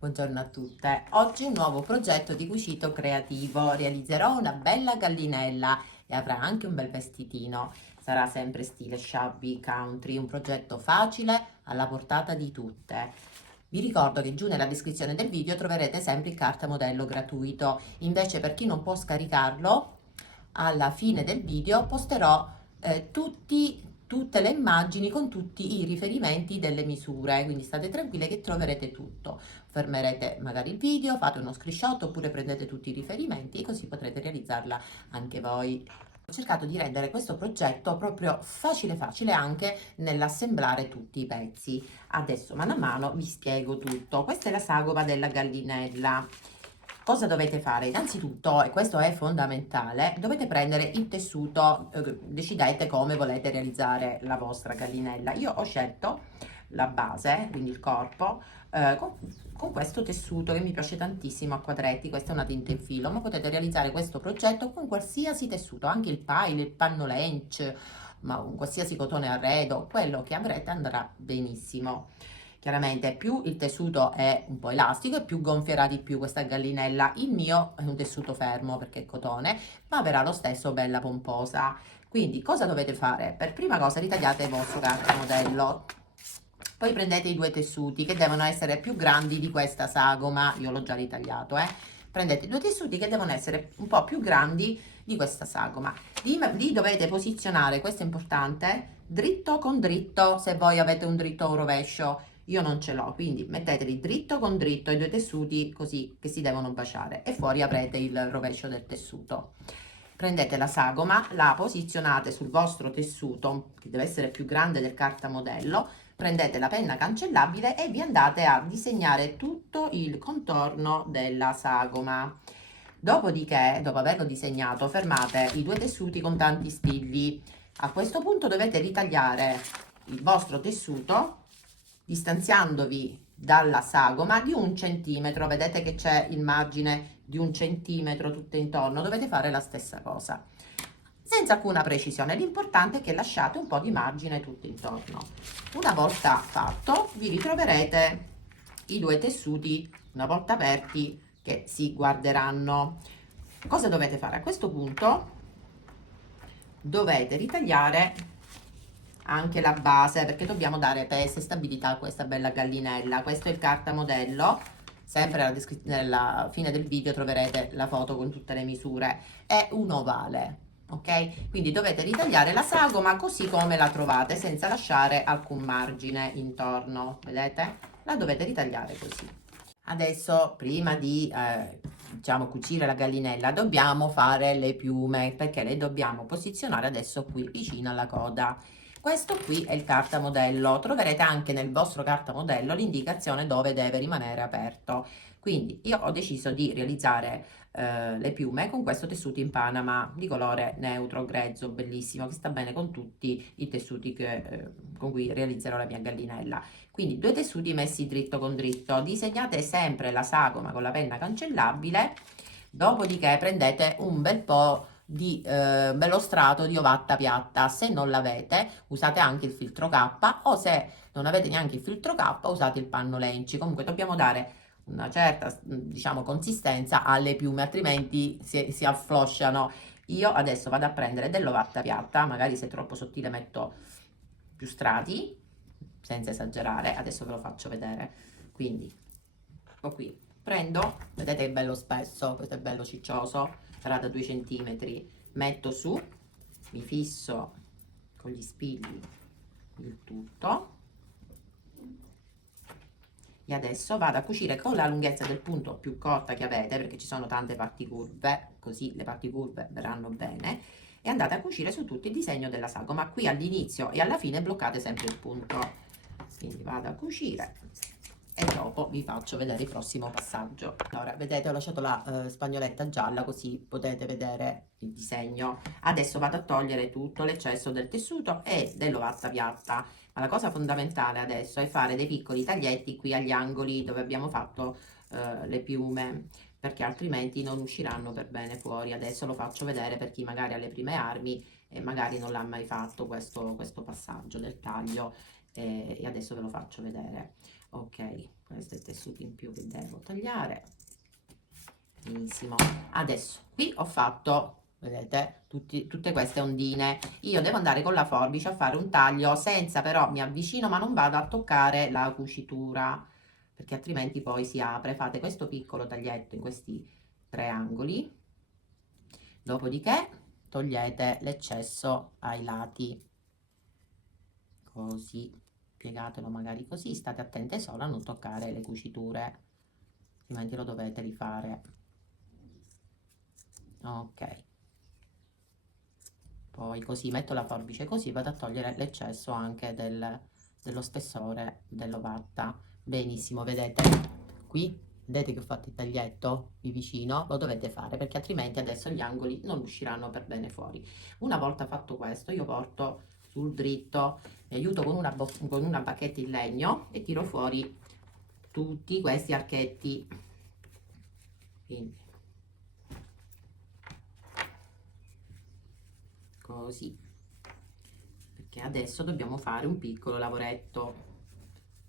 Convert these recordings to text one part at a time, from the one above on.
Buongiorno a tutte. Oggi un nuovo progetto di cucito creativo. Realizzerò una bella gallinella e avrà anche un bel vestitino. Sarà sempre stile shabby country, un progetto facile alla portata di tutte. Vi ricordo che giù nella descrizione del video troverete sempre il cartamodello gratuito. Invece per chi non può scaricarlo, alla fine del video posterò tutte le immagini con tutti i riferimenti delle misure, quindi state tranquille che troverete tutto. Fermerete magari il video, fate uno screenshot oppure prendete tutti i riferimenti, così potrete realizzarla anche voi. Ho cercato di rendere questo progetto proprio facile anche nell'assemblare tutti i pezzi. Adesso mano a mano vi spiego tutto. Questa è la sagoma della gallinella. Cosa dovete fare? Innanzitutto, e questo è fondamentale, dovete prendere il tessuto, decidete come volete realizzare la vostra gallinella. Io ho scelto la base, quindi il corpo, con questo tessuto che mi piace tantissimo a quadretti. Questa è una tinta in filo, ma potete realizzare questo progetto con qualsiasi tessuto, anche il pile, il pannolench, ma un qualsiasi cotone arredo, quello che avrete andrà benissimo. Chiaramente più il tessuto è un po' elastico e più gonfierà di più questa gallinella. Il mio è un tessuto fermo perché è cotone, ma verrà lo stesso bella pomposa. Quindi cosa dovete fare? Per prima cosa ritagliate il vostro cartamodello, poi prendete i due tessuti che devono essere più grandi di questa sagoma, io l'ho già ritagliato, prendete due tessuti che devono essere un po' più grandi di questa sagoma. Li dovete posizionare, questo è importante, dritto con dritto, se voi avete un dritto o un rovescio. Io non ce l'ho, quindi metteteli dritto con dritto i due tessuti così che si devono baciare e fuori avrete il rovescio del tessuto. Prendete la sagoma, la posizionate sul vostro tessuto che deve essere più grande del cartamodello, prendete la penna cancellabile e vi andate a disegnare tutto il contorno della sagoma. Dopodiché, dopo averlo disegnato, fermate i due tessuti con tanti stigli. A questo punto dovete ritagliare il vostro tessuto distanziandovi dalla sagoma di 1 centimetro. Vedete che c'è il margine di 1 centimetro tutto intorno. Dovete fare la stessa cosa senza alcuna precisione. L'importante è che lasciate un po' di margine tutto intorno. Una volta fatto, vi ritroverete i due tessuti, una volta aperti, che si guarderanno. Cosa dovete fare? A questo punto dovete ritagliare anche la base, perché dobbiamo dare peso e stabilità a questa bella gallinella. Questo è il cartamodello, sempre nella fine del video troverete la foto con tutte le misure. È un ovale, ok? Quindi dovete ritagliare la sagoma così come la trovate, senza lasciare alcun margine intorno, vedete? La dovete ritagliare così. Adesso, prima di diciamo cucire la gallinella, dobbiamo fare le piume, perché le dobbiamo posizionare adesso qui vicino alla coda. Questo qui è il cartamodello. Troverete anche nel vostro cartamodello l'indicazione dove deve rimanere aperto. Quindi io ho deciso di realizzare le piume con questo tessuto in Panama di colore neutro, grezzo, bellissimo, che sta bene con tutti i tessuti con cui realizzerò la mia gallinella. Quindi due tessuti messi dritto con dritto. Disegnate sempre la sagoma con la penna cancellabile, dopodiché prendete un bel po' di bello strato di ovatta piatta. Se non l'avete, usate anche il filtro K, o se non avete neanche il filtro K, usate il panno Lenci. Comunque dobbiamo dare una certa, diciamo, consistenza alle piume, altrimenti si afflosciano. Io adesso vado a prendere dell'ovatta piatta, magari se è troppo sottile metto più strati, senza esagerare. Adesso ve lo faccio vedere. Quindi, ecco qui, prendo, vedete che è bello spesso, questo è bello ciccioso, sarà da 2 centimetri, metto su, mi fisso con gli spilli il tutto e adesso vado a cucire con la lunghezza del punto più corta che avete, perché ci sono tante parti curve, così le parti curve verranno bene, e andate a cucire su tutto il disegno della sagoma. Qui all'inizio e alla fine bloccate sempre il punto. Quindi vado a cucire e dopo vi faccio vedere il prossimo passaggio. Allora, vedete, ho lasciato la spagnoletta gialla così potete vedere il disegno. Adesso vado a togliere tutto l'eccesso del tessuto e dell'ovatta piatta. Ma la cosa fondamentale adesso è fare dei piccoli taglietti qui agli angoli dove abbiamo fatto le piume, perché altrimenti non usciranno per bene fuori. Adesso lo faccio vedere per chi magari ha le prime armi e magari non l'ha mai fatto questo passaggio del taglio. e adesso ve lo faccio vedere. Ok, questo è il tessuto in più che devo tagliare. Benissimo. Adesso qui ho fatto, vedete, tutte queste ondine. Io devo andare con la forbice a fare un taglio senza, però mi avvicino ma non vado a toccare la cucitura, perché altrimenti poi si apre. Fate questo piccolo taglietto in questi tre angoli, dopodiché togliete l'eccesso ai lati, così, piegatelo magari così, state attente solo a non toccare le cuciture, altrimenti lo dovete rifare. Ok, poi così metto la forbice così, vado a togliere l'eccesso anche dello spessore dell'ovatta. Benissimo, vedete qui, vedete che ho fatto il taglietto qui vicino, lo dovete fare perché altrimenti adesso gli angoli non usciranno per bene fuori. Una volta fatto questo io porto sul dritto, mi aiuto con una bacchetta in legno e tiro fuori tutti questi archetti. Quindi così, perché adesso dobbiamo fare un piccolo lavoretto.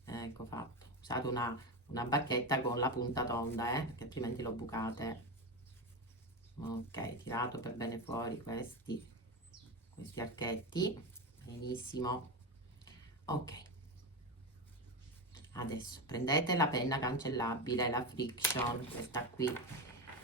Ecco fatto, usate una bacchetta con la punta tonda, perché altrimenti lo bucate. Ok, tirato per bene fuori questi archetti. Benissimo. Ok, adesso prendete la penna cancellabile, la friction, questa qui,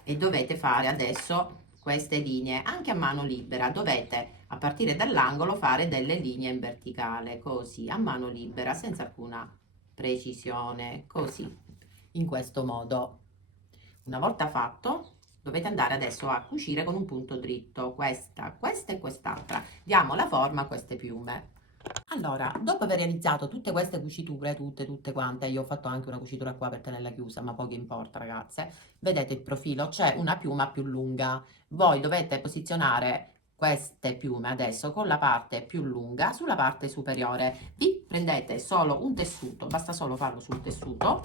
e dovete fare adesso queste linee anche a mano libera. Dovete a partire dall'angolo fare delle linee in verticale, così a mano libera, senza alcuna precisione, così, in questo modo. Una volta fatto, dovete andare adesso a cucire con un punto dritto questa e quest'altra. Diamo la forma a queste piume. Allora, dopo aver realizzato tutte queste cuciture, tutte quante, io ho fatto anche una cucitura qua per tenerla chiusa, ma poco importa, ragazze. Vedete il profilo, c'è una piuma più lunga. Voi dovete posizionare queste piume adesso con la parte più lunga sulla parte superiore. Vi prendete solo un tessuto, basta solo farlo sul tessuto.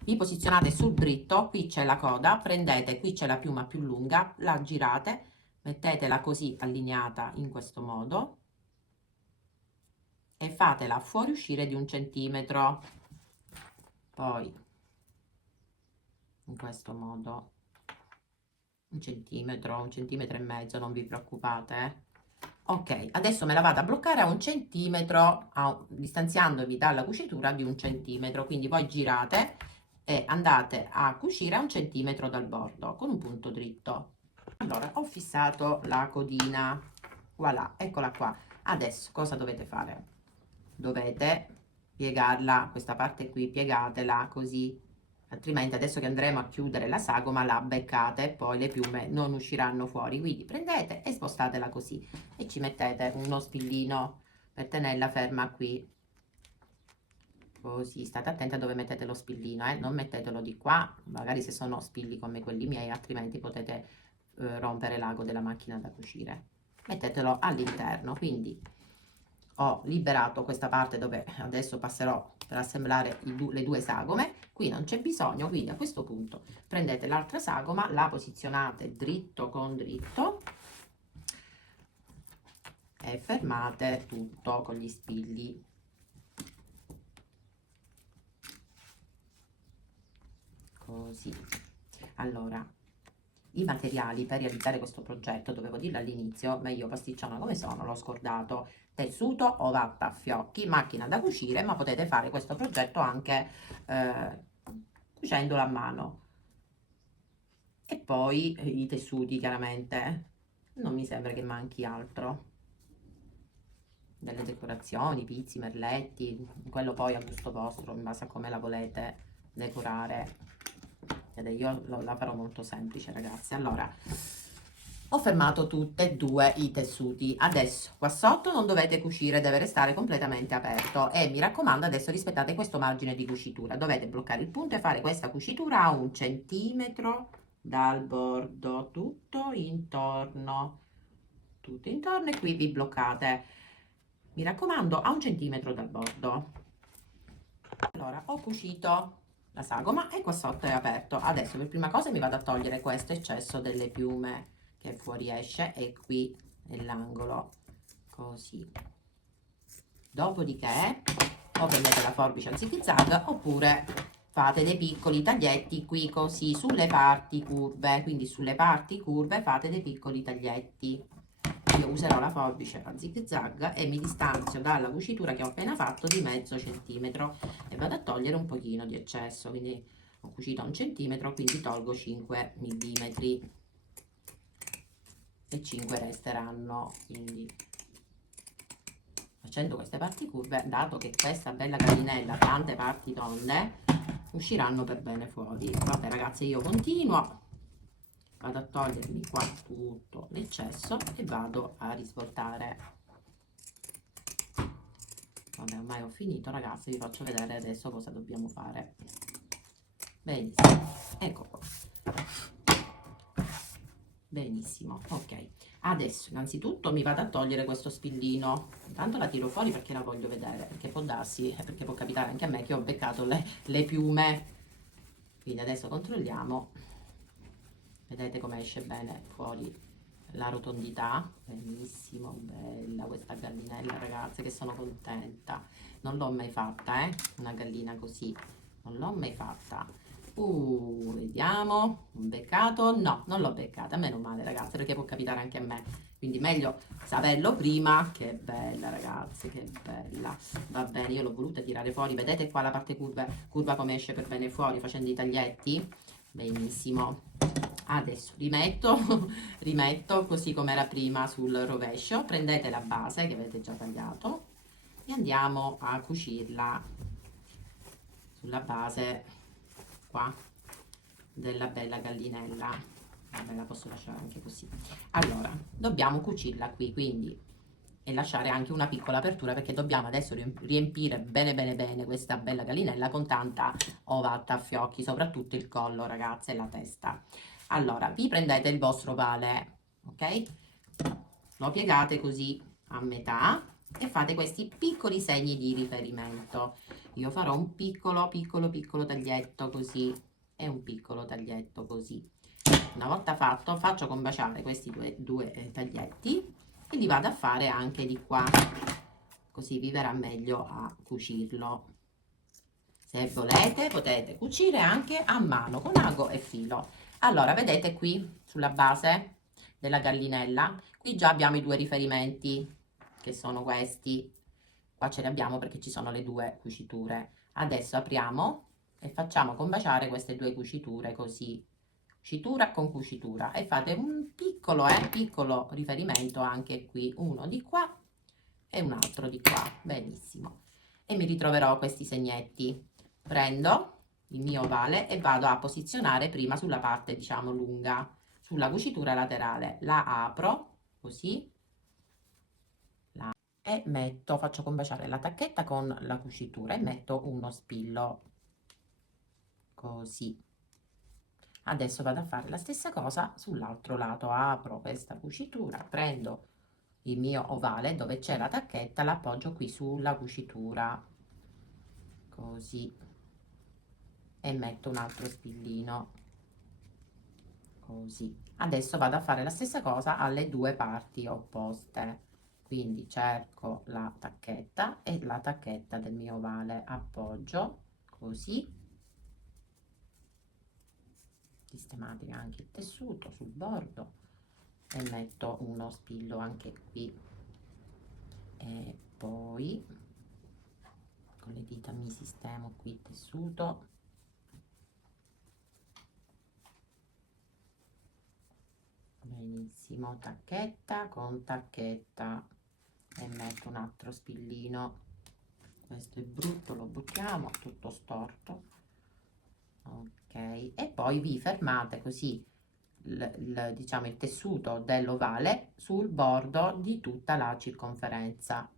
Vi posizionate sul dritto, qui c'è la coda, prendete, qui c'è la piuma più lunga, la girate, mettetela così allineata in questo modo e fatela fuoriuscire di 1 centimetro, poi in questo modo 1 centimetro, 1,5 centimetri, non vi preoccupate. Ok, adesso me la vado a bloccare a 1 centimetro, distanziandovi dalla cucitura di 1 centimetro, quindi voi girate e andate a cucire a 1 centimetro dal bordo con un punto dritto. Allora, ho fissato la codina, voilà, eccola qua. Adesso cosa dovete fare? Dovete piegarla, questa parte qui piegatela così, altrimenti adesso che andremo a chiudere la sagoma la beccate e poi le piume non usciranno fuori. Quindi prendete e spostatela così e ci mettete uno spillino per tenerla ferma qui, così. State attenti a dove mettete lo spillino, non mettetelo di qua, magari se sono spilli come quelli miei, altrimenti potete rompere l'ago della macchina da cucire. Mettetelo all'interno. Quindi ho liberato questa parte dove adesso passerò per assemblare le due sagome. Qui non c'è bisogno, quindi a questo punto prendete l'altra sagoma, la posizionate dritto con dritto e fermate tutto con gli spilli. Così. Allora, i materiali per realizzare questo progetto, dovevo dirlo all'inizio, ma io pasticciona come sono, l'ho scordato. Tessuto, ovatta a fiocchi, macchina da cucire, ma potete fare questo progetto anche cucendolo a mano. E poi i tessuti, chiaramente. Non mi sembra che manchi altro. Delle decorazioni, pizzi, merletti, quello poi a gusto vostro, in base a come la volete decorare. Ed io la farò molto semplice, ragazzi. Allora, ho fermato tutte e due i tessuti. Adesso qua sotto non dovete cucire, deve restare completamente aperto e mi raccomando adesso rispettate questo margine di cucitura. Dovete bloccare il punto e fare questa cucitura a 1 centimetro dal bordo, tutto intorno e qui vi bloccate. Mi raccomando a 1 centimetro dal bordo. Allora, ho cucito la sagoma e qua sotto è aperto. Adesso per prima cosa mi vado a togliere questo eccesso delle piume che fuoriesce e qui nell'angolo, così. Dopodiché o prendete la forbice a zig-zag oppure fate dei piccoli taglietti qui così sulle parti curve, quindi sulle parti curve fate dei piccoli taglietti. Io userò la forbice a zig-zag e mi distanzio dalla cucitura che ho appena fatto di mezzo centimetro e vado a togliere un pochino di eccesso, quindi ho cucito a 1 centimetro, quindi tolgo 5 millimetri e 5 resteranno, quindi facendo queste parti curve, dato che questa bella gallinella ha tante parti tonde, usciranno per bene fuori. Vabbè ragazzi, io continuo, vado a togliermi qua tutto l'eccesso e vado a risvoltare. Vabbè, ormai ho finito ragazzi, vi faccio vedere adesso cosa dobbiamo fare. Benissimo, ecco qua. Benissimo, ok. Adesso innanzitutto mi vado a togliere questo spillino. Intanto la tiro fuori perché la voglio vedere, perché può darsi, perché può capitare anche a me che ho beccato le piume. Quindi adesso controlliamo. Vedete come esce bene fuori la rotondità? Benissimo, bella questa gallinella ragazze, che sono contenta. Non l'ho mai fatta, una gallina così. Non l'ho mai fatta. Vediamo, un beccato? No, non l'ho beccata, meno male ragazze, perché può capitare anche a me, quindi meglio saperlo prima. Che bella ragazze, che bella. Va bene, io l'ho voluta tirare fuori, vedete qua la parte curva come esce per bene fuori facendo i taglietti? Benissimo. Adesso rimetto così come era prima sul rovescio, prendete la base che avete già tagliato e andiamo a cucirla sulla base qua della bella gallinella. Vabbè, la posso lasciare anche così. Allora dobbiamo cucirla qui, quindi, e lasciare anche una piccola apertura perché dobbiamo adesso riempire bene questa bella gallinella con tanta ovata a fiocchi, soprattutto il collo ragazze e la testa. Allora vi prendete il vostro ovale, ok, lo piegate così a metà e fate questi piccoli segni di riferimento. Io farò un piccolo taglietto così e un piccolo taglietto così. Una volta fatto, faccio combaciare questi due taglietti e li vado a fare anche di qua, così vi verrà meglio a cucirlo. Se volete potete cucire anche a mano con ago e filo. Allora vedete qui sulla base della gallinella, qui già abbiamo i due riferimenti che sono questi. Qua ce li abbiamo perché ci sono le due cuciture. Adesso apriamo e facciamo combaciare queste due cuciture così, cucitura con cucitura, e fate un piccolo riferimento anche qui, uno di qua e un altro di qua. Benissimo. E mi ritroverò questi segnetti. Prendo il mio ovale e vado a posizionare prima sulla parte diciamo lunga, sulla cucitura laterale. La apro così e faccio combaciare la tacchetta con la cucitura e metto uno spillo così. Adesso vado a fare la stessa cosa sull'altro lato. Apro questa cucitura, prendo il mio ovale dove c'è la tacchetta, l'appoggio qui sulla cucitura così e metto un altro spillino così. Adesso vado a fare la stessa cosa alle due parti opposte, quindi cerco la tacchetta e la tacchetta del mio ovale, appoggio così, sistemate anche il tessuto sul bordo e metto uno spillo anche qui e poi con le dita mi sistemo qui il tessuto. Benissimo, tacchetta con tacchetta e metto un altro spillino. Questo è brutto, lo buttiamo, tutto storto. Ok, e poi vi fermate così diciamo il tessuto dell'ovale sul bordo di tutta la circonferenza.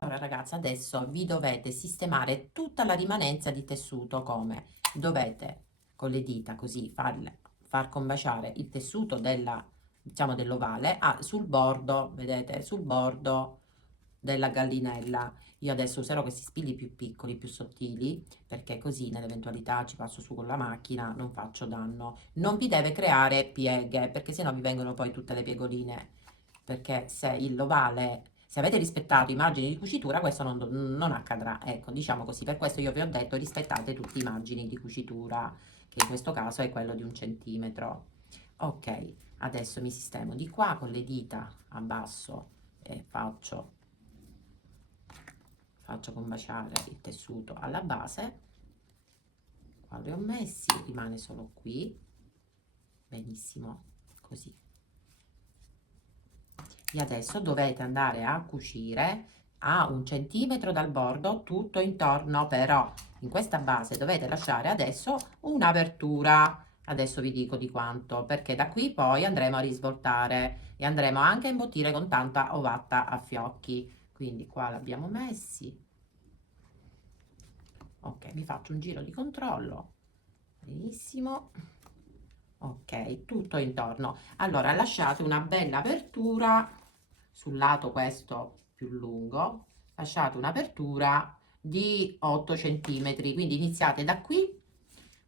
Allora ragazzi, adesso vi dovete sistemare tutta la rimanenza di tessuto. Come? Dovete con le dita così far combaciare il tessuto diciamo dell'ovale sul bordo, vedete, sul bordo della gallinella. Io adesso userò questi spilli più piccoli, più sottili, perché così nell'eventualità ci passo su con la macchina, non faccio danno. Non vi deve creare pieghe, perché sennò vi vengono poi tutte le piegoline, perché se l'ovale Se avete rispettato i margini di cucitura, questo non accadrà. Ecco, diciamo così. Per questo io vi ho detto rispettate tutti i margini di cucitura, che in questo caso è quello di 1 centimetro. Ok, adesso mi sistemo di qua con le dita, abbasso e faccio combaciare il tessuto alla base. Qua li ho messi, rimane solo qui. Benissimo, così. E adesso dovete andare a cucire a 1 centimetro dal bordo tutto intorno, però in questa base dovete lasciare adesso un'apertura. Adesso vi dico di quanto, perché da qui poi andremo a risvoltare e andremo anche a imbottire con tanta ovatta a fiocchi. Quindi qua l'abbiamo messi. Ok, vi faccio un giro di controllo. Benissimo. Ok, tutto intorno. Allora lasciate una bella apertura sul lato questo più lungo, lasciate un'apertura di 8 centimetri, quindi iniziate da qui,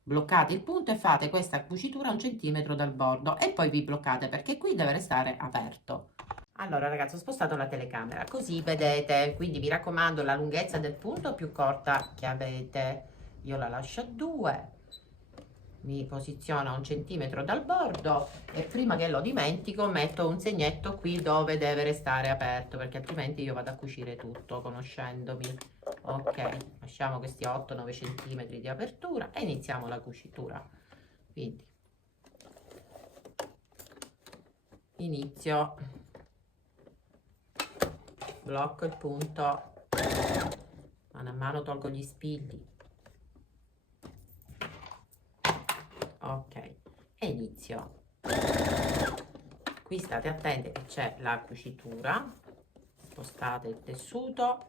bloccate il punto e fate questa cucitura 1 centimetro dal bordo e poi vi bloccate perché qui deve restare aperto. Allora ragazzi, ho spostato la telecamera così vedete, quindi mi raccomando la lunghezza del punto più corta che avete, io la lascio a 2, mi posiziono a 1 centimetro dal bordo e prima che lo dimentico metto un segnetto qui dove deve restare aperto perché altrimenti io vado a cucire tutto conoscendomi. Ok, lasciamo questi 8-9 centimetri di apertura e iniziamo la cucitura. Quindi inizio, blocco il punto, mano a mano tolgo gli spilli. Ok, e inizio. Qui state attenti che c'è la cucitura, spostate il tessuto,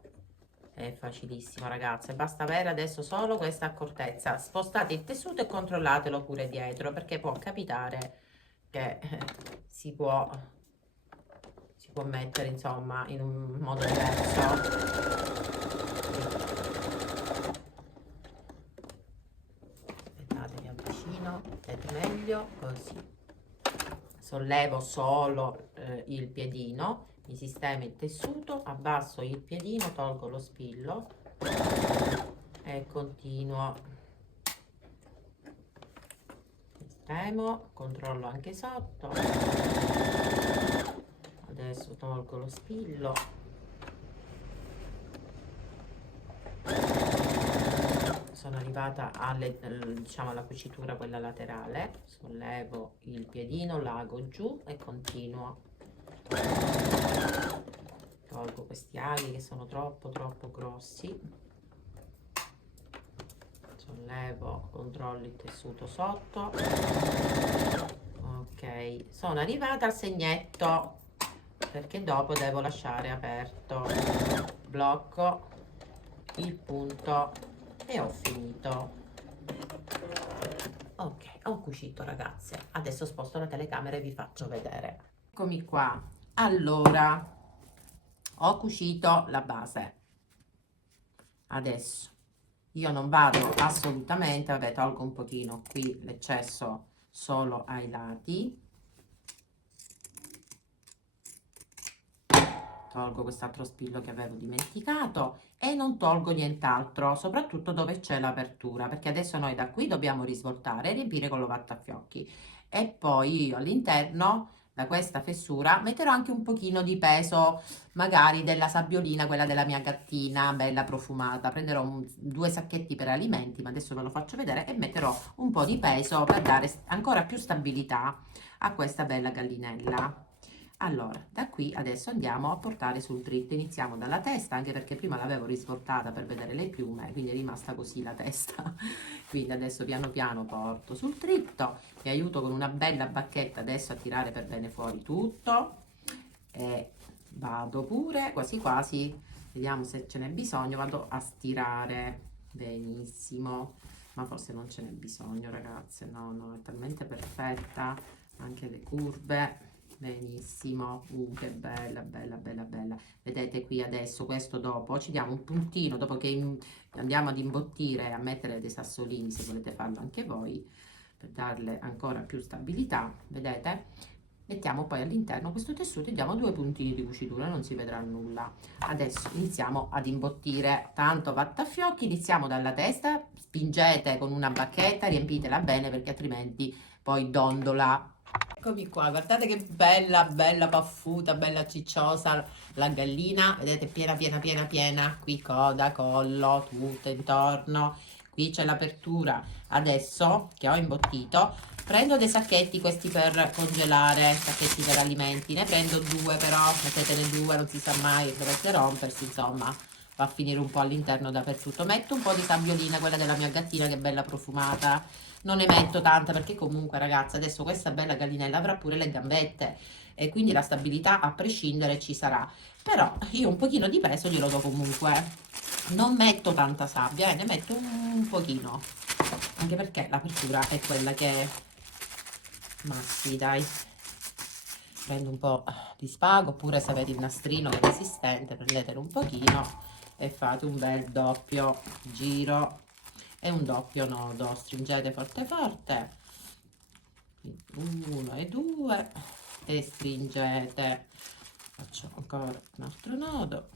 è facilissimo ragazze, basta avere adesso solo questa accortezza, spostate il tessuto e controllatelo pure dietro perché può capitare che si può mettere insomma in un modo diverso. Aspettate, mi avvicino, vedete meglio così. Sollevo solo il piedino, mi sistemo il tessuto, abbasso il piedino, tolgo lo spillo e continuo. Sistemo, controllo anche sotto. Adesso tolgo lo spillo. Sono arrivata diciamo alla cucitura quella laterale, sollevo il piedino, lago giù e continuo. Tolgo questi aghi che sono troppo grossi, sollevo, controllo il tessuto sotto. Ok, sono arrivata al segnetto perché dopo devo lasciare aperto, blocco il punto e ho finito. Ok, ho cucito ragazze, adesso sposto la telecamera e vi faccio vedere. Eccomi qua. Allora, ho cucito la base. Adesso io non vado assolutamente, vabbè, tolgo un pochino qui l'eccesso solo ai lati, tolgo quest'altro spillo che avevo dimenticato e non tolgo nient'altro, soprattutto dove c'è l'apertura, perché adesso noi da qui dobbiamo risvoltare e riempire con l'ovattafiocchi e poi io all'interno da questa fessura metterò anche un pochino di peso magari della sabbiolina, quella della mia gattina bella profumata. Prenderò 2 sacchetti per alimenti, ma adesso ve lo faccio vedere, e metterò un po' di peso per dare ancora più stabilità a questa bella gallinella. Allora, da qui adesso andiamo a portare sul dritto, iniziamo dalla testa, anche perché prima l'avevo risvoltata per vedere le piume, quindi è rimasta così la testa. Quindi adesso piano piano porto sul dritto, mi aiuto con una bella bacchetta adesso a tirare per bene fuori tutto e vado pure, quasi quasi, vediamo se ce n'è bisogno, vado a stirare, benissimo, ma forse non ce n'è bisogno ragazze, no, no, è talmente perfetta, anche le curve. Benissimo, che bella, bella, bella, bella. Vedete qui adesso, questo dopo, ci diamo un puntino, dopo che andiamo ad imbottire, a mettere dei sassolini, se volete farlo anche voi, per darle ancora più stabilità, vedete? Mettiamo poi all'interno questo tessuto e diamo 2 puntini di cucitura, non si vedrà nulla. Adesso iniziamo ad imbottire, tanto vattafiocchi, iniziamo dalla testa, spingete con una bacchetta, riempitela bene perché altrimenti poi dondola. Eccomi qua, guardate che bella, bella paffuta, bella cicciosa la gallina, vedete piena, piena, piena, piena, qui coda, collo, tutto intorno, qui c'è l'apertura. Adesso che ho imbottito, prendo dei sacchetti questi per congelare, sacchetti per alimenti, ne prendo 2 però, mettetene 2, non si sa mai, dovesse rompersi, insomma, va a finire un po' all'interno dappertutto. Metto un po' di sabbiolina, quella della mia gattina che è bella profumata, non ne metto tanta perché comunque ragazzi adesso questa bella gallinella avrà pure le gambette e quindi la stabilità a prescindere ci sarà, però io un pochino di peso glielo do comunque, non metto tanta sabbia, ne metto un pochino, anche perché l'apertura è quella che è. Ma sì, dai, prendo un po' di spago, oppure se avete il nastrino che è resistente prendetelo un pochino e fate un bel doppio giro e un doppio nodo, stringete forte forte, 1 e 2 e stringete, faccio ancora un altro nodo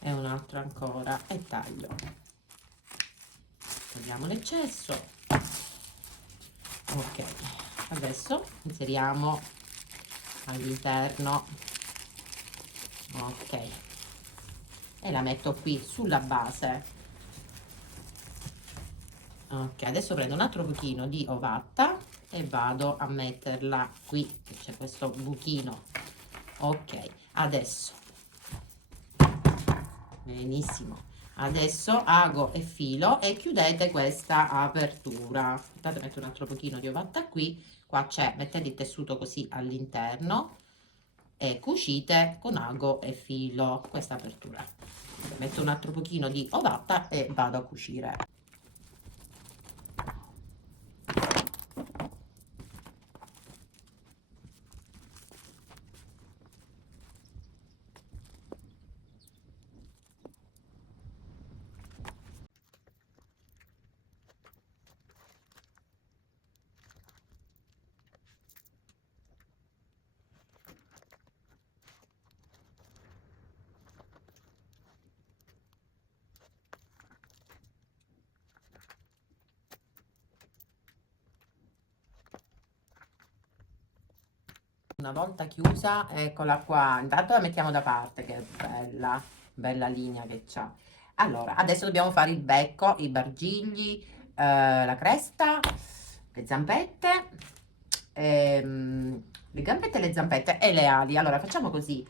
e un altro ancora e taglio, togliamo l'eccesso. Ok, adesso inseriamo all'interno, ok, e la metto qui sulla base. Ok, adesso prendo un altro pochino di ovatta e vado a metterla qui, che c'è questo buchino. Ok, adesso, benissimo, adesso ago e filo e chiudete questa apertura. Aspettate, metto un altro pochino di ovatta qui, qua c'è, mettete il tessuto così all'interno e cucite con ago e filo questa apertura. Metto un altro pochino di ovatta e vado a cucire. Una volta chiusa, eccola qua. Intanto la mettiamo da parte, che è bella, bella linea che c'ha. Allora, adesso dobbiamo fare il becco, i bargigli, la cresta, le zampette, le gambette, le zampette e le ali. Allora, facciamo così.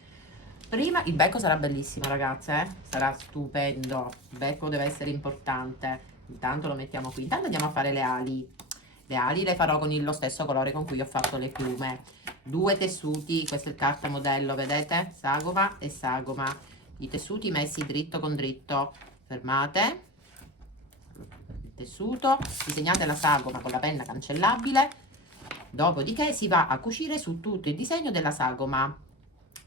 Prima il becco sarà bellissimo, ragazze, sarà stupendo. Il becco deve essere importante. Intanto lo mettiamo qui. Intanto andiamo a fare le ali. Le ali le farò con lo stesso colore con cui ho fatto le piume. 2 tessuti, questo è il carta modello, vedete? Sagoma e sagoma. I tessuti messi dritto con dritto. Fermate il tessuto, disegnate la sagoma con la penna cancellabile. Dopodiché si va a cucire su tutto il disegno della sagoma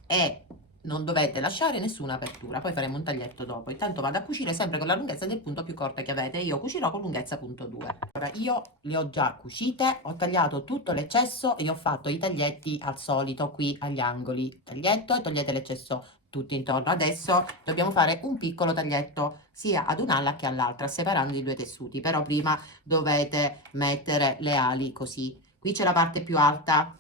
e non dovete lasciare nessuna apertura, poi faremo un taglietto dopo. Intanto vado a cucire sempre con la lunghezza del punto più corta che avete, io cucirò con lunghezza punto 2. Ora io le ho già cucite, ho tagliato tutto l'eccesso e ho fatto i taglietti al solito qui agli angoli, taglietto e togliete l'eccesso tutti intorno. Adesso dobbiamo fare un piccolo taglietto sia ad un'ala che all'altra separando i 2 tessuti, però prima dovete mettere le ali così. Qui c'è la parte più alta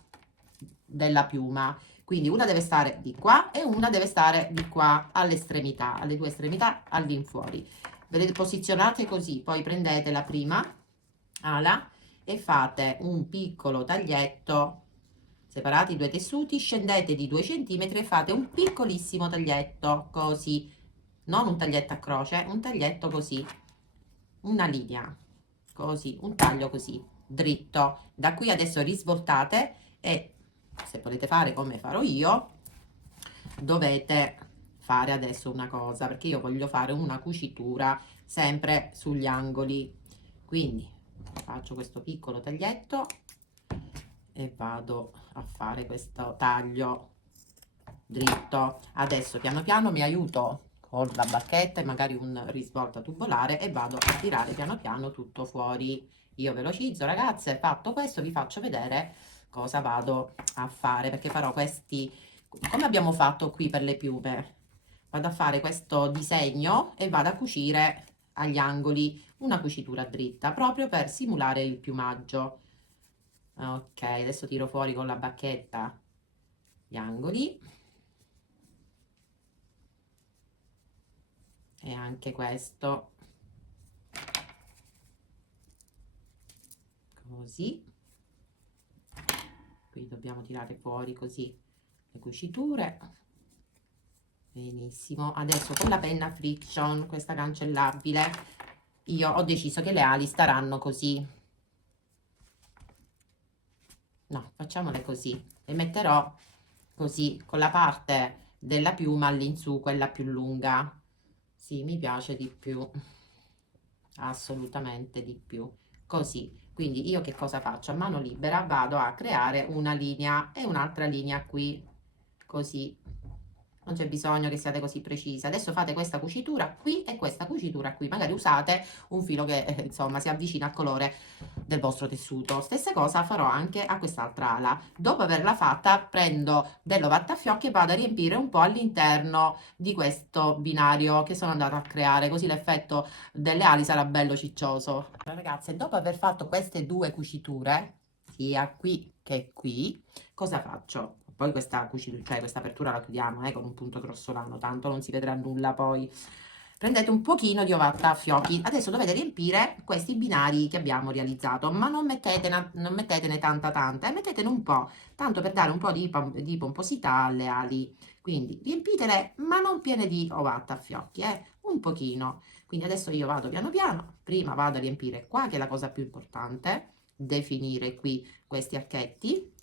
della piuma, quindi una deve stare di qua e una deve stare di qua all'estremità, alle 2 estremità all'infuori. Vedete, posizionate così, poi prendete la prima ala e fate un piccolo taglietto, separate i 2 tessuti, scendete di 2 centimetri e fate un piccolissimo taglietto così, non un taglietto a croce, un taglietto così, una linea così, un taglio così dritto. Da qui adesso risvoltate e se volete fare come farò io dovete fare adesso una cosa, perché io voglio fare una cucitura sempre sugli angoli, quindi faccio questo piccolo taglietto e vado a fare questo taglio dritto. Adesso piano piano mi aiuto con la bacchetta e magari un risvolta tubolare e vado a tirare piano piano tutto fuori. Io velocizzo, ragazze, fatto questo vi faccio vedere cosa vado a fare, perché farò questi, come abbiamo fatto qui per le piume, vado a fare questo disegno e vado a cucire agli angoli una cucitura dritta, proprio per simulare il piumaggio. Ok, adesso tiro fuori con la bacchetta gli angoli e anche questo, così. Qui dobbiamo tirare fuori così le cuciture. Benissimo, adesso con la penna Friction, questa cancellabile, io ho deciso che le ali staranno così. No, facciamole così. E metterò così, con la parte della piuma all'insù, quella più lunga. Sì, mi piace di più, assolutamente di più. Così, quindi io che cosa faccio? A mano libera vado a creare una linea e un'altra linea qui, così. Non c'è bisogno che siate così precise. Adesso fate questa cucitura qui e questa cucitura qui. Magari usate un filo che insomma si avvicina al colore del vostro tessuto. Stessa cosa farò anche a quest'altra ala. Dopo averla fatta prendo dell'90 fiocchi e vado a riempire un po' all'interno di questo binario che sono andata a creare, così l'effetto delle ali sarà bello ciccioso. Allora, ragazze, dopo aver fatto queste due cuciture, sia qui che qui, cosa faccio? Poi questa cucitura, cioè questa apertura la chiudiamo con un punto grossolano, tanto non si vedrà nulla poi. Prendete un pochino di ovatta a fiocchi. Adesso dovete riempire questi binari che abbiamo realizzato, ma non mettetene tanta, mettetene un po', tanto per dare un po' di pomposità alle ali. Quindi riempitele, ma non piene di ovatta a fiocchi, un pochino. Quindi adesso io vado piano piano, prima vado a riempire qua, che è la cosa più importante, definire qui questi archetti,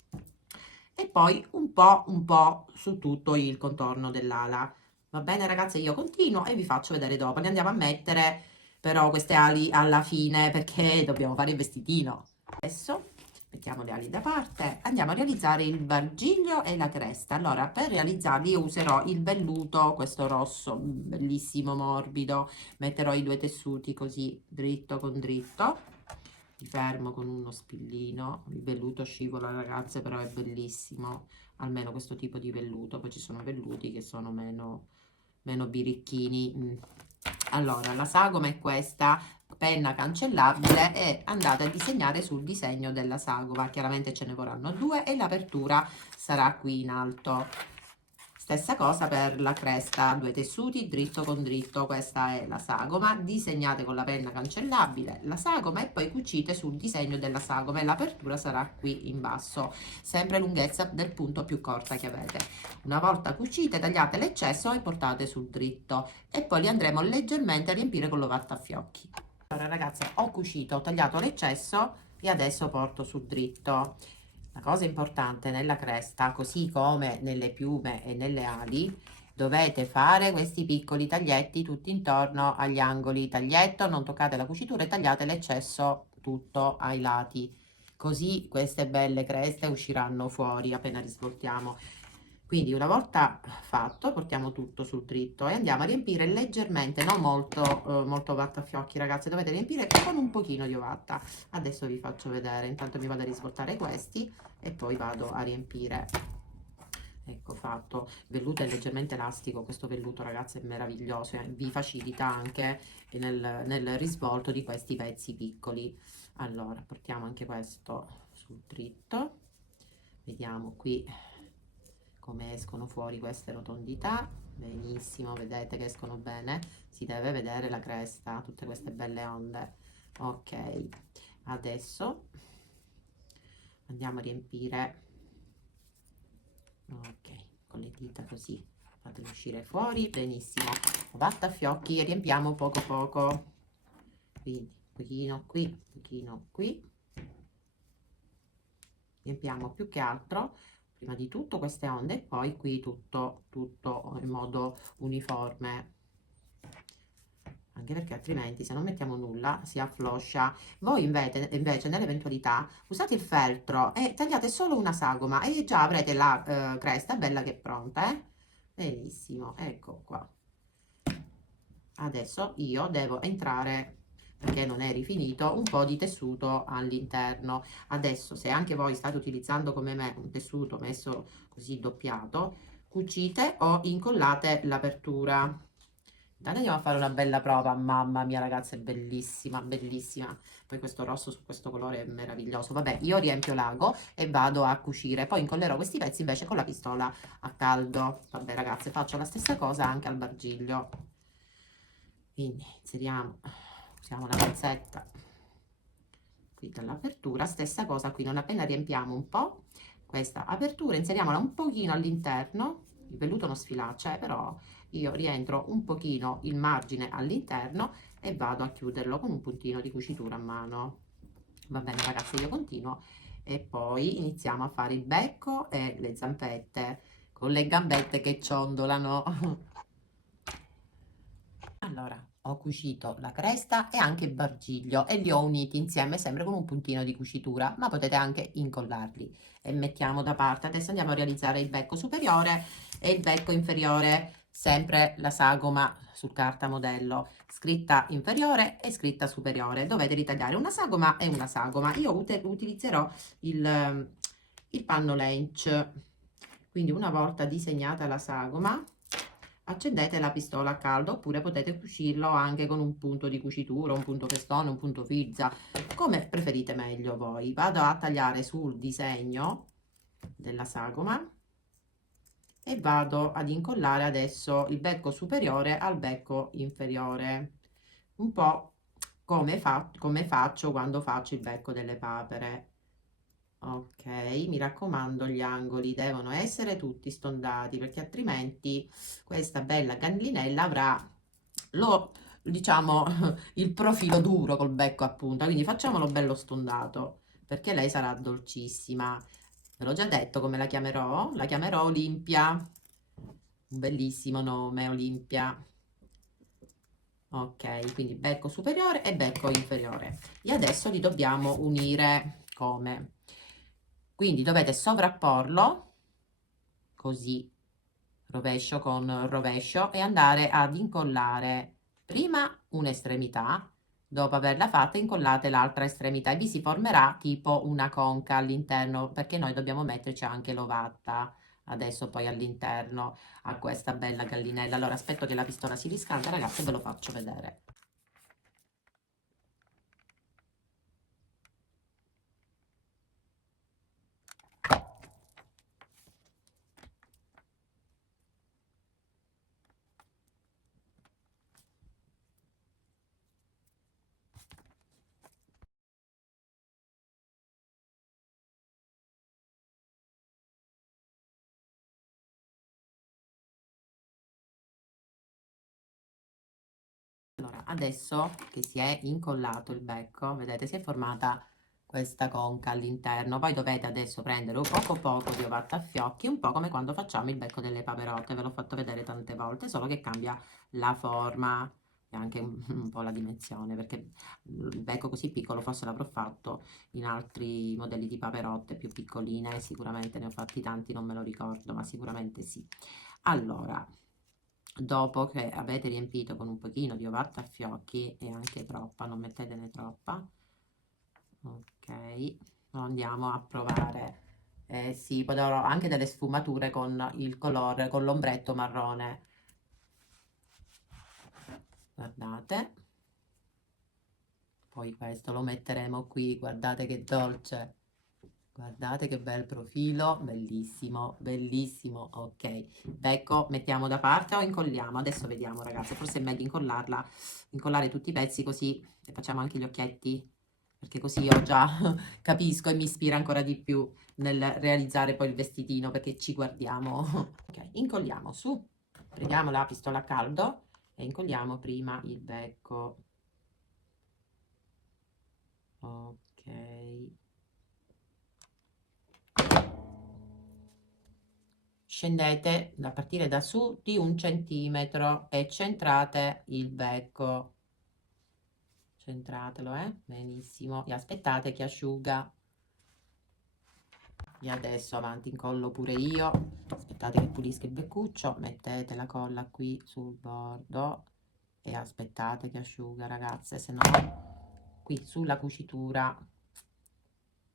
e poi un po' su tutto il contorno dell'ala. Va bene ragazze, io continuo e vi faccio vedere dopo. Ne andiamo a mettere però queste ali alla fine perché dobbiamo fare il vestitino. Adesso mettiamo le ali da parte, andiamo a realizzare il bargiglio e la cresta. Allora, per realizzarli io userò il velluto, questo rosso, bellissimo, morbido. Metterò i due tessuti così, dritto con dritto. Ti fermo con uno spillino. Il velluto scivola ragazze, però è bellissimo, almeno questo tipo di velluto. Poi ci sono velluti che sono meno birichini. Allora, la sagoma è questa, penna cancellabile, e andate a disegnare sul disegno della sagoma. Chiaramente ce ne vorranno due e l'apertura sarà qui in alto. Stessa cosa per la cresta, due tessuti dritto con dritto, questa è la sagoma. Disegnate con la penna cancellabile la sagoma e poi cucite sul disegno della sagoma, e l'apertura sarà qui in basso, sempre lunghezza del punto più corta che avete. Una volta cucite, tagliate l'eccesso e portate sul dritto, e poi li andremo leggermente a riempire con l'ovattafiocchi. Allora ragazze, ho cucito, ho tagliato l'eccesso e adesso porto sul dritto. La cosa importante nella cresta, così come nelle piume e nelle ali, dovete fare questi piccoli taglietti tutti intorno agli angoli. Taglietto, non toccate la cucitura e tagliate l'eccesso tutto ai lati. Così queste belle creste usciranno fuori appena risvoltiamo. Quindi una volta fatto portiamo tutto sul dritto e andiamo a riempire leggermente, non molto ovatta a fiocchi ragazzi, dovete riempire con un pochino di ovatta. Adesso vi faccio vedere, intanto mi vado a risvoltare questi e poi vado a riempire. Ecco fatto. Il velluto è leggermente elastico, questo velluto ragazzi è meraviglioso, vi facilita anche nel risvolto di questi pezzi piccoli. Allora portiamo anche questo sul dritto, vediamo qui come escono fuori queste rotondità. Benissimo, vedete che escono bene, si deve vedere la cresta, tutte queste belle onde. Ok, adesso andiamo a riempire, ok, con le dita così fate uscire fuori. Benissimo, ovattafiocchi, e riempiamo poco poco, quindi pochino qui, riempiamo più che altro prima di tutto queste onde e poi qui tutto in modo uniforme, anche perché altrimenti se non mettiamo nulla si affloscia. Voi invece nell'eventualità usate il feltro e tagliate solo una sagoma e già avrete la cresta bella che è pronta. Benissimo, ecco qua. Adesso io devo entrare perché non è rifinito, un po' di tessuto all'interno. Adesso, se anche voi state utilizzando come me un tessuto messo così doppiato, cucite o incollate l'apertura. Intanto andiamo a fare una bella prova. Mamma mia, ragazza, è bellissima, bellissima. Poi questo rosso su questo colore è meraviglioso. Vabbè, io riempio l'ago e vado a cucire. Poi incollerò questi pezzi invece con la pistola a caldo. Vabbè, ragazze, faccio la stessa cosa anche al bargiglio. Quindi inseriamo, usiamo la pinzetta qui dall'apertura, stessa cosa qui, non appena riempiamo un po' questa apertura, inseriamola un pochino all'interno, il velluto non sfilaccia, però io rientro un pochino il margine all'interno e vado a chiuderlo con un puntino di cucitura a mano. Va bene ragazzi, io continuo e poi iniziamo a fare il becco e le zampette con le gambette che ciondolano. Allora, ho cucito la cresta e anche il bargiglio e li ho uniti insieme sempre con un puntino di cucitura, ma potete anche incollarli. E mettiamo da parte. Adesso andiamo a realizzare il becco superiore e il becco inferiore, sempre la sagoma su carta modello, scritta inferiore e scritta superiore. Dovete ritagliare una sagoma e una sagoma. Io utilizzerò il panno Lench. Quindi una volta disegnata la sagoma, accendete la pistola a caldo oppure potete cucirlo anche con un punto di cucitura, un punto festone, un punto frizza, come preferite meglio voi. Vado a tagliare sul disegno della sagoma e vado ad incollare adesso il becco superiore al becco inferiore, un po' come faccio quando faccio il becco delle papere. Ok, mi raccomando, gli angoli devono essere tutti stondati perché altrimenti questa bella gallinella avrà lo, diciamo, il profilo duro col becco a punta, quindi facciamolo bello stondato perché lei sarà dolcissima. Ve l'ho già detto come la chiamerò Olimpia, un bellissimo nome, Olimpia. Ok, quindi becco superiore e becco inferiore. E adesso li dobbiamo unire come? Quindi dovete sovrapporlo così, rovescio con rovescio, e andare ad incollare prima un'estremità, dopo averla fatta incollate l'altra estremità e vi si formerà tipo una conca all'interno, perché noi dobbiamo metterci anche l'ovatta adesso poi all'interno a questa bella gallinella. Allora aspetto che la pistola si riscalda ragazzi e ve lo faccio vedere. Allora, adesso che si è incollato il becco, vedete, si è formata questa conca all'interno. Poi dovete adesso prendere un poco di ovatta a fiocchi, un po' come quando facciamo il becco delle paperotte. Ve l'ho fatto vedere tante volte, solo che cambia la forma e anche un po' la dimensione, perché il becco così piccolo forse l'avrò fatto in altri modelli di paperotte più piccoline, sicuramente ne ho fatti tanti, non me lo ricordo, ma sicuramente sì. Allora, dopo che avete riempito con un pochino di ovatta a fiocchi e anche troppa, non mettetene troppa, ok, lo andiamo a provare. Sì, poi darò anche delle sfumature con il colore, con l'ombretto marrone. Guardate, poi questo lo metteremo qui, guardate che dolce. Guardate che bel profilo, bellissimo, bellissimo, ok. Becco, mettiamo da parte o incolliamo? Adesso vediamo ragazzi, forse è meglio incollarla, incollare tutti i pezzi così e facciamo anche gli occhietti, perché così io già capisco e mi ispira ancora di più nel realizzare poi il vestitino, perché ci guardiamo. Ok, incolliamo su, prendiamo la pistola a caldo e incolliamo prima il becco. Ok. Scendete a partire da su di 1 centimetro e centrate il becco. Centratelo, benissimo. E aspettate che asciuga. E adesso avanti incollo pure io. Aspettate che pulisca il beccuccio. Mettete la colla qui sul bordo e aspettate che asciuga, ragazze, se no qui sulla cucitura,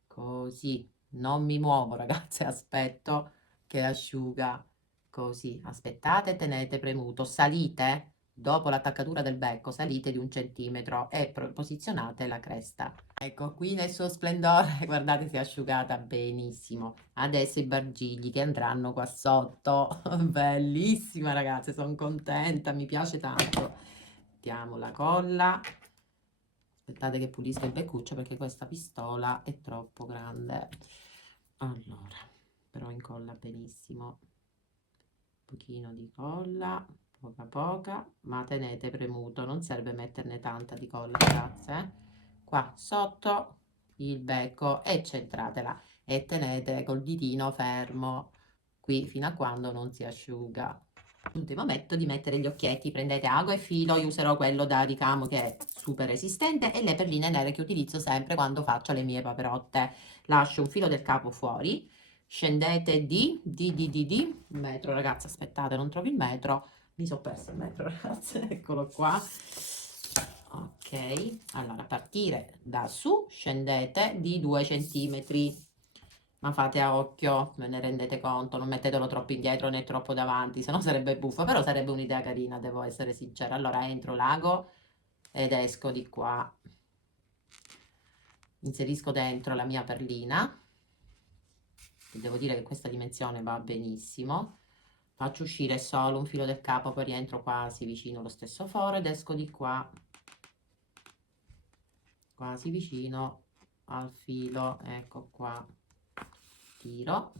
così, non mi muovo ragazze, aspetto che asciuga, così, aspettate, tenete premuto, salite, dopo l'attaccatura del becco, salite di 1 centimetro e posizionate la cresta. Ecco qui nel suo splendore, guardate si è asciugata benissimo. Adesso i bargigli che andranno qua sotto, bellissima ragazze, sono contenta, mi piace tanto. Mettiamo la colla, aspettate che pulisco il beccuccio perché questa pistola è troppo grande. Allora, però incolla benissimo, un pochino di colla, poca poca, ma tenete premuto, non serve metterne tanta di colla ragazze, qua sotto il becco e centratela e tenete col ditino fermo qui fino a quando non si asciuga. Ultimo momento di mettere gli occhietti, prendete ago e filo, io userò quello da ricamo che è super resistente e le perline nere che utilizzo sempre quando faccio le mie paperotte. Lascio un filo del capo fuori, scendete di un metro ragazzi, aspettate non trovo il metro, mi sono perso il metro ragazze, eccolo qua. Ok, allora partire da su scendete di 2 centimetri, ma fate a occhio, ve ne rendete conto, non mettetelo troppo indietro né troppo davanti, se no sarebbe buffo, però sarebbe un'idea carina, devo essere sincera. Allora entro l'ago ed esco di qua, inserisco dentro la mia perlina, devo dire che questa dimensione va benissimo, faccio uscire solo un filo del capo, poi rientro quasi vicino allo stesso foro ed esco di qua, quasi vicino al filo, ecco qua, tiro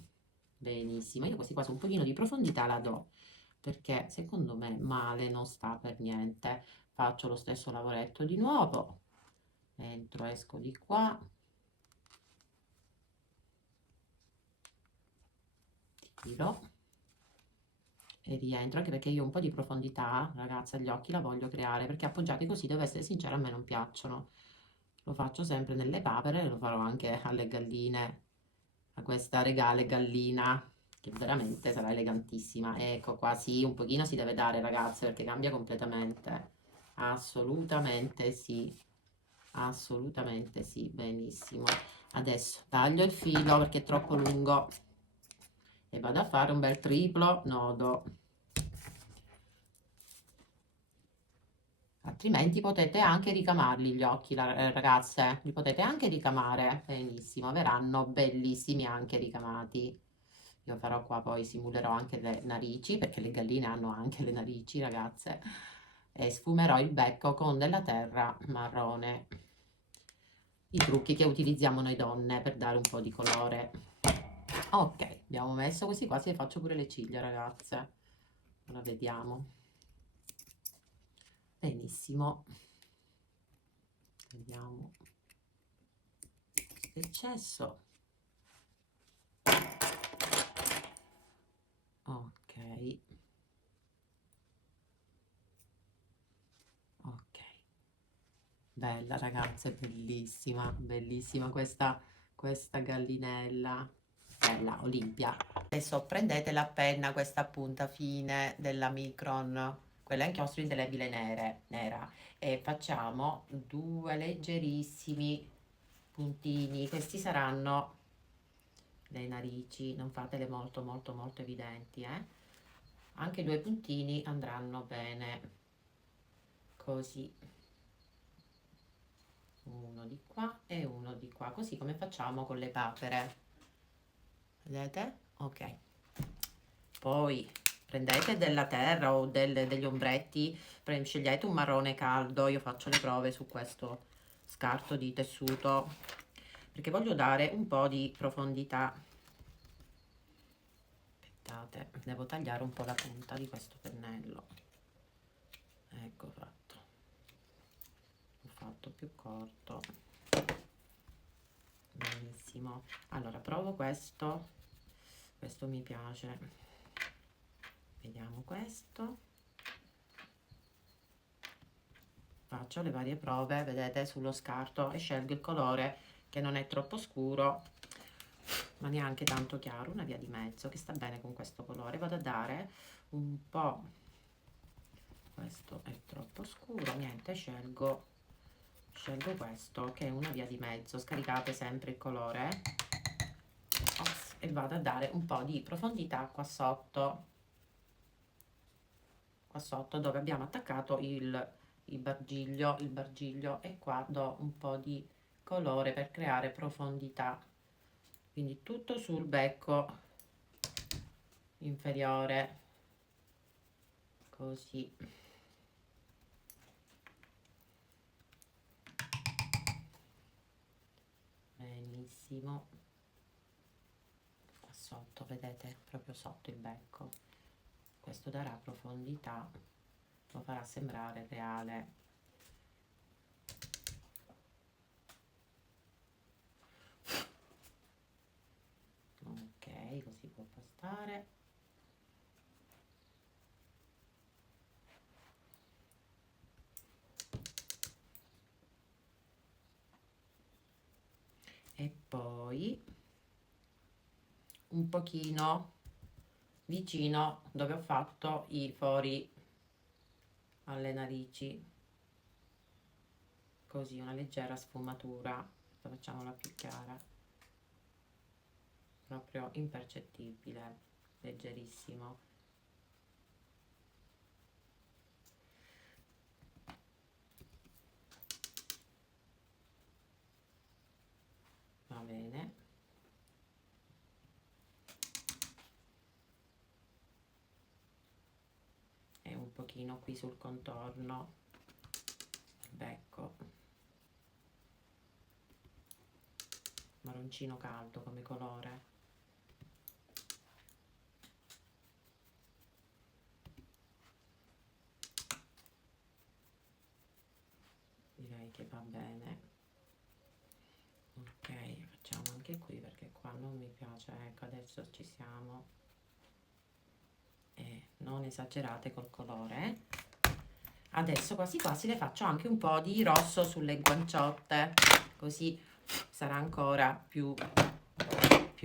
benissimo. Io quasi quasi un pochino di profondità la do perché secondo me male non sta per niente. Faccio lo stesso lavoretto di nuovo, entro, esco di qua, tiro e rientro, anche perché io un po' di profondità ragazzi agli occhi la voglio creare, perché appoggiati così, devo essere sincera, a me non piacciono. Lo faccio sempre nelle papere, lo farò anche alle galline, a questa regale gallina che veramente sarà elegantissima. Ecco qua, sì, un pochino si deve dare ragazze perché cambia completamente, assolutamente sì, assolutamente sì, benissimo. Adesso taglio il filo perché è troppo lungo e vado a fare un bel triplo nodo, altrimenti potete anche ricamarli gli occhi ragazze, li potete anche ricamare benissimo, verranno bellissimi anche ricamati. Io farò qua, poi simulerò anche le narici perché le galline hanno anche le narici ragazze, e sfumerò il becco con della terra marrone, i trucchi che utilizziamo noi donne per dare un po' di colore. Ok, abbiamo messo questi qua, se faccio pure le ciglia ragazze, ora vediamo. Benissimo, vediamo l'eccesso. Ok, ok, bella ragazze, bellissima, bellissima questa gallinella, bella Olimpia. Adesso prendete la penna, questa punta fine della Micron, quella a inchiostro indelebile nera, e facciamo 2 leggerissimi puntini. Questi saranno le narici, non fatele molto molto molto evidenti, anche 2 puntini andranno bene, così, uno di qua e uno di qua, così come facciamo con le papere, vedete? Ok, poi prendete della terra o degli ombretti, scegliete un marrone caldo, io faccio le prove su questo scarto di tessuto perché voglio dare un po' di profondità. Aspettate, devo tagliare un po' la punta di questo pennello, ecco fatto, l'ho fatto più corto, benissimo. Allora provo questo mi piace, vediamo questo, faccio le varie prove, vedete, sullo scarto e scelgo il colore che non è troppo scuro ma neanche tanto chiaro, una via di mezzo che sta bene con questo colore. Vado a dare un po', questo è troppo scuro, niente, scelgo scelgo questo che è una via di mezzo. Scaricate sempre il colore. Ops, e vado a dare un po' di profondità qua sotto dove abbiamo attaccato il bargiglio, e qua do un po' di colore per creare profondità, quindi tutto sul becco inferiore, così. Benissimo. Qua sotto, vedete, proprio sotto il becco. Questo darà profondità, lo farà sembrare reale. Ok, così può bastare. E poi un pochino vicino dove ho fatto i fori alle narici, così una leggera sfumatura. Facciamola più chiara, proprio impercettibile, leggerissimo. Va bene. E un pochino qui sul contorno del becco, marroncino caldo come colore. Direi che va bene. Ok, facciamo anche qui perché qua non mi piace. Ecco, adesso ci siamo. E non esagerate col colore. Adesso quasi quasi le faccio anche un po' di rosso sulle guanciotte, così sarà ancora più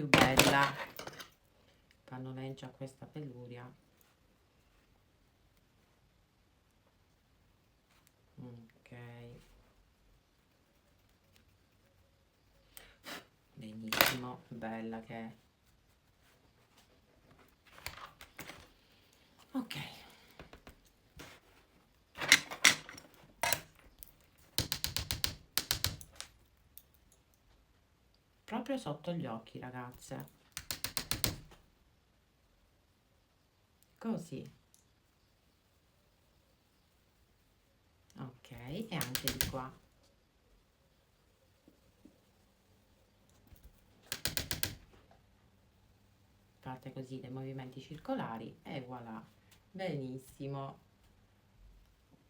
bella. Il pannolencio ha questa peluria. Ok, benissimo, bella che è. Ok, proprio sotto gli occhi, ragazze, così. Ok, e anche di qua. Fate così dei movimenti circolari e voilà. Benissimo,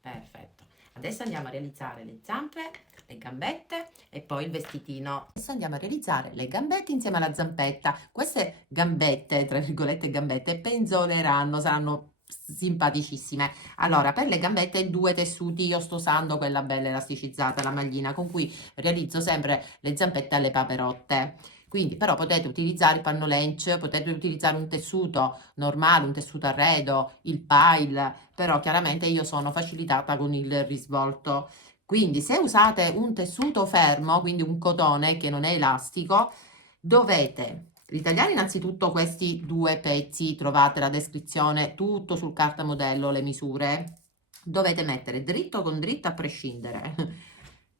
perfetto. Adesso andiamo a realizzare le zampe, le gambette e poi il vestitino. Adesso andiamo a realizzare le gambette insieme alla zampetta. Queste gambette, tra virgolette gambette, penzoleranno, saranno simpaticissime. Allora, per le gambette 2 tessuti, io sto usando quella bella elasticizzata, la maglina, con cui realizzo sempre le zampette alle paperotte. Quindi, però potete utilizzare il pannolencio, potete utilizzare un tessuto normale, un tessuto arredo, il pile, però chiaramente io sono facilitata con il risvolto. Quindi se usate un tessuto fermo, quindi un cotone che non è elastico, dovete ritagliare innanzitutto questi 2 pezzi, trovate la descrizione, tutto sul cartamodello, le misure. Dovete mettere dritto con dritto a prescindere.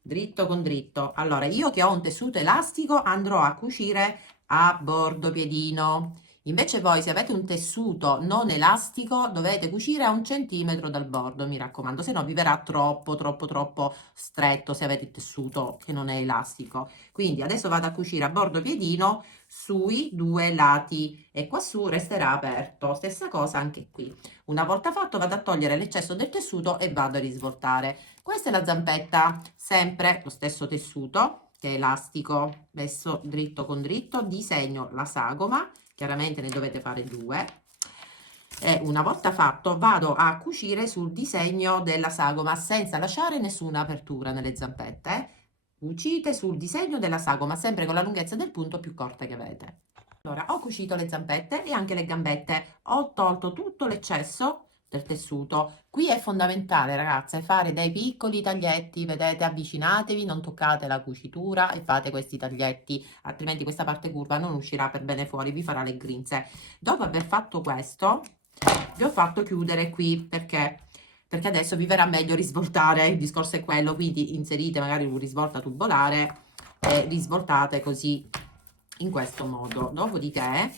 Dritto con dritto. Allora, io che ho un tessuto elastico andrò a cucire a bordo piedino. Invece voi, se avete un tessuto non elastico, dovete cucire a 1 centimetro dal bordo, mi raccomando, se no vi verrà troppo stretto se avete il tessuto che non è elastico. Quindi adesso vado a cucire a bordo piedino sui 2 lati e qua su resterà aperto. Stessa cosa anche qui. Una volta fatto vado a togliere l'eccesso del tessuto e vado a risvoltare. Questa è la zampetta, sempre lo stesso tessuto che è elastico, messo dritto con dritto, disegno la sagoma, chiaramente ne dovete fare 2. E una volta fatto vado a cucire sul disegno della sagoma senza lasciare nessuna apertura nelle zampette. Cucite sul disegno della sagoma sempre con la lunghezza del punto più corta che avete. Allora, ho cucito le zampette e anche le gambette, ho tolto tutto l'eccesso del tessuto. Qui è fondamentale, ragazze, fare dei piccoli taglietti, vedete, avvicinatevi, non toccate la cucitura e fate questi taglietti, altrimenti questa parte curva non uscirà per bene fuori, vi farà le grinze. Dopo aver fatto questo, vi ho fatto chiudere qui perché adesso vi verrà meglio risvoltare, il discorso è quello, quindi inserite magari un risvolta tubolare e risvoltate così in questo modo. Dopodiché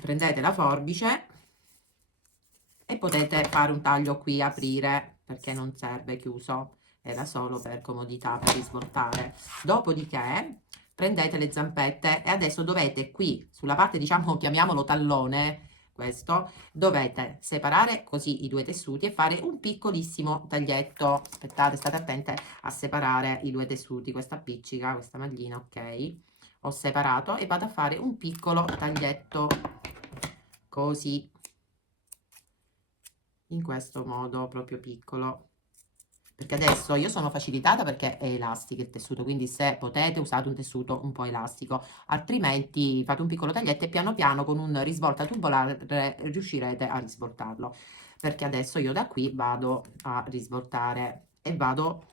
prendete la forbice e potete fare un taglio qui, aprire, perché non serve chiuso, era solo per comodità, per risvoltare. Dopodiché prendete le zampette e adesso dovete qui, sulla parte, diciamo, chiamiamolo tallone, questo, dovete separare così i due tessuti e fare un piccolissimo taglietto. Aspettate, state attente a separare i due tessuti, questa appiccica, questa maglina, ok? Ho separato e vado a fare un piccolo taglietto così, in questo modo proprio piccolo, perché adesso io sono facilitata perché è elastico il tessuto, quindi se potete usate un tessuto un po' elastico, altrimenti fate un piccolo taglietto e piano piano con un risvolta tubolare riuscirete a risvoltarlo, perché adesso io da qui vado a risvoltare e vado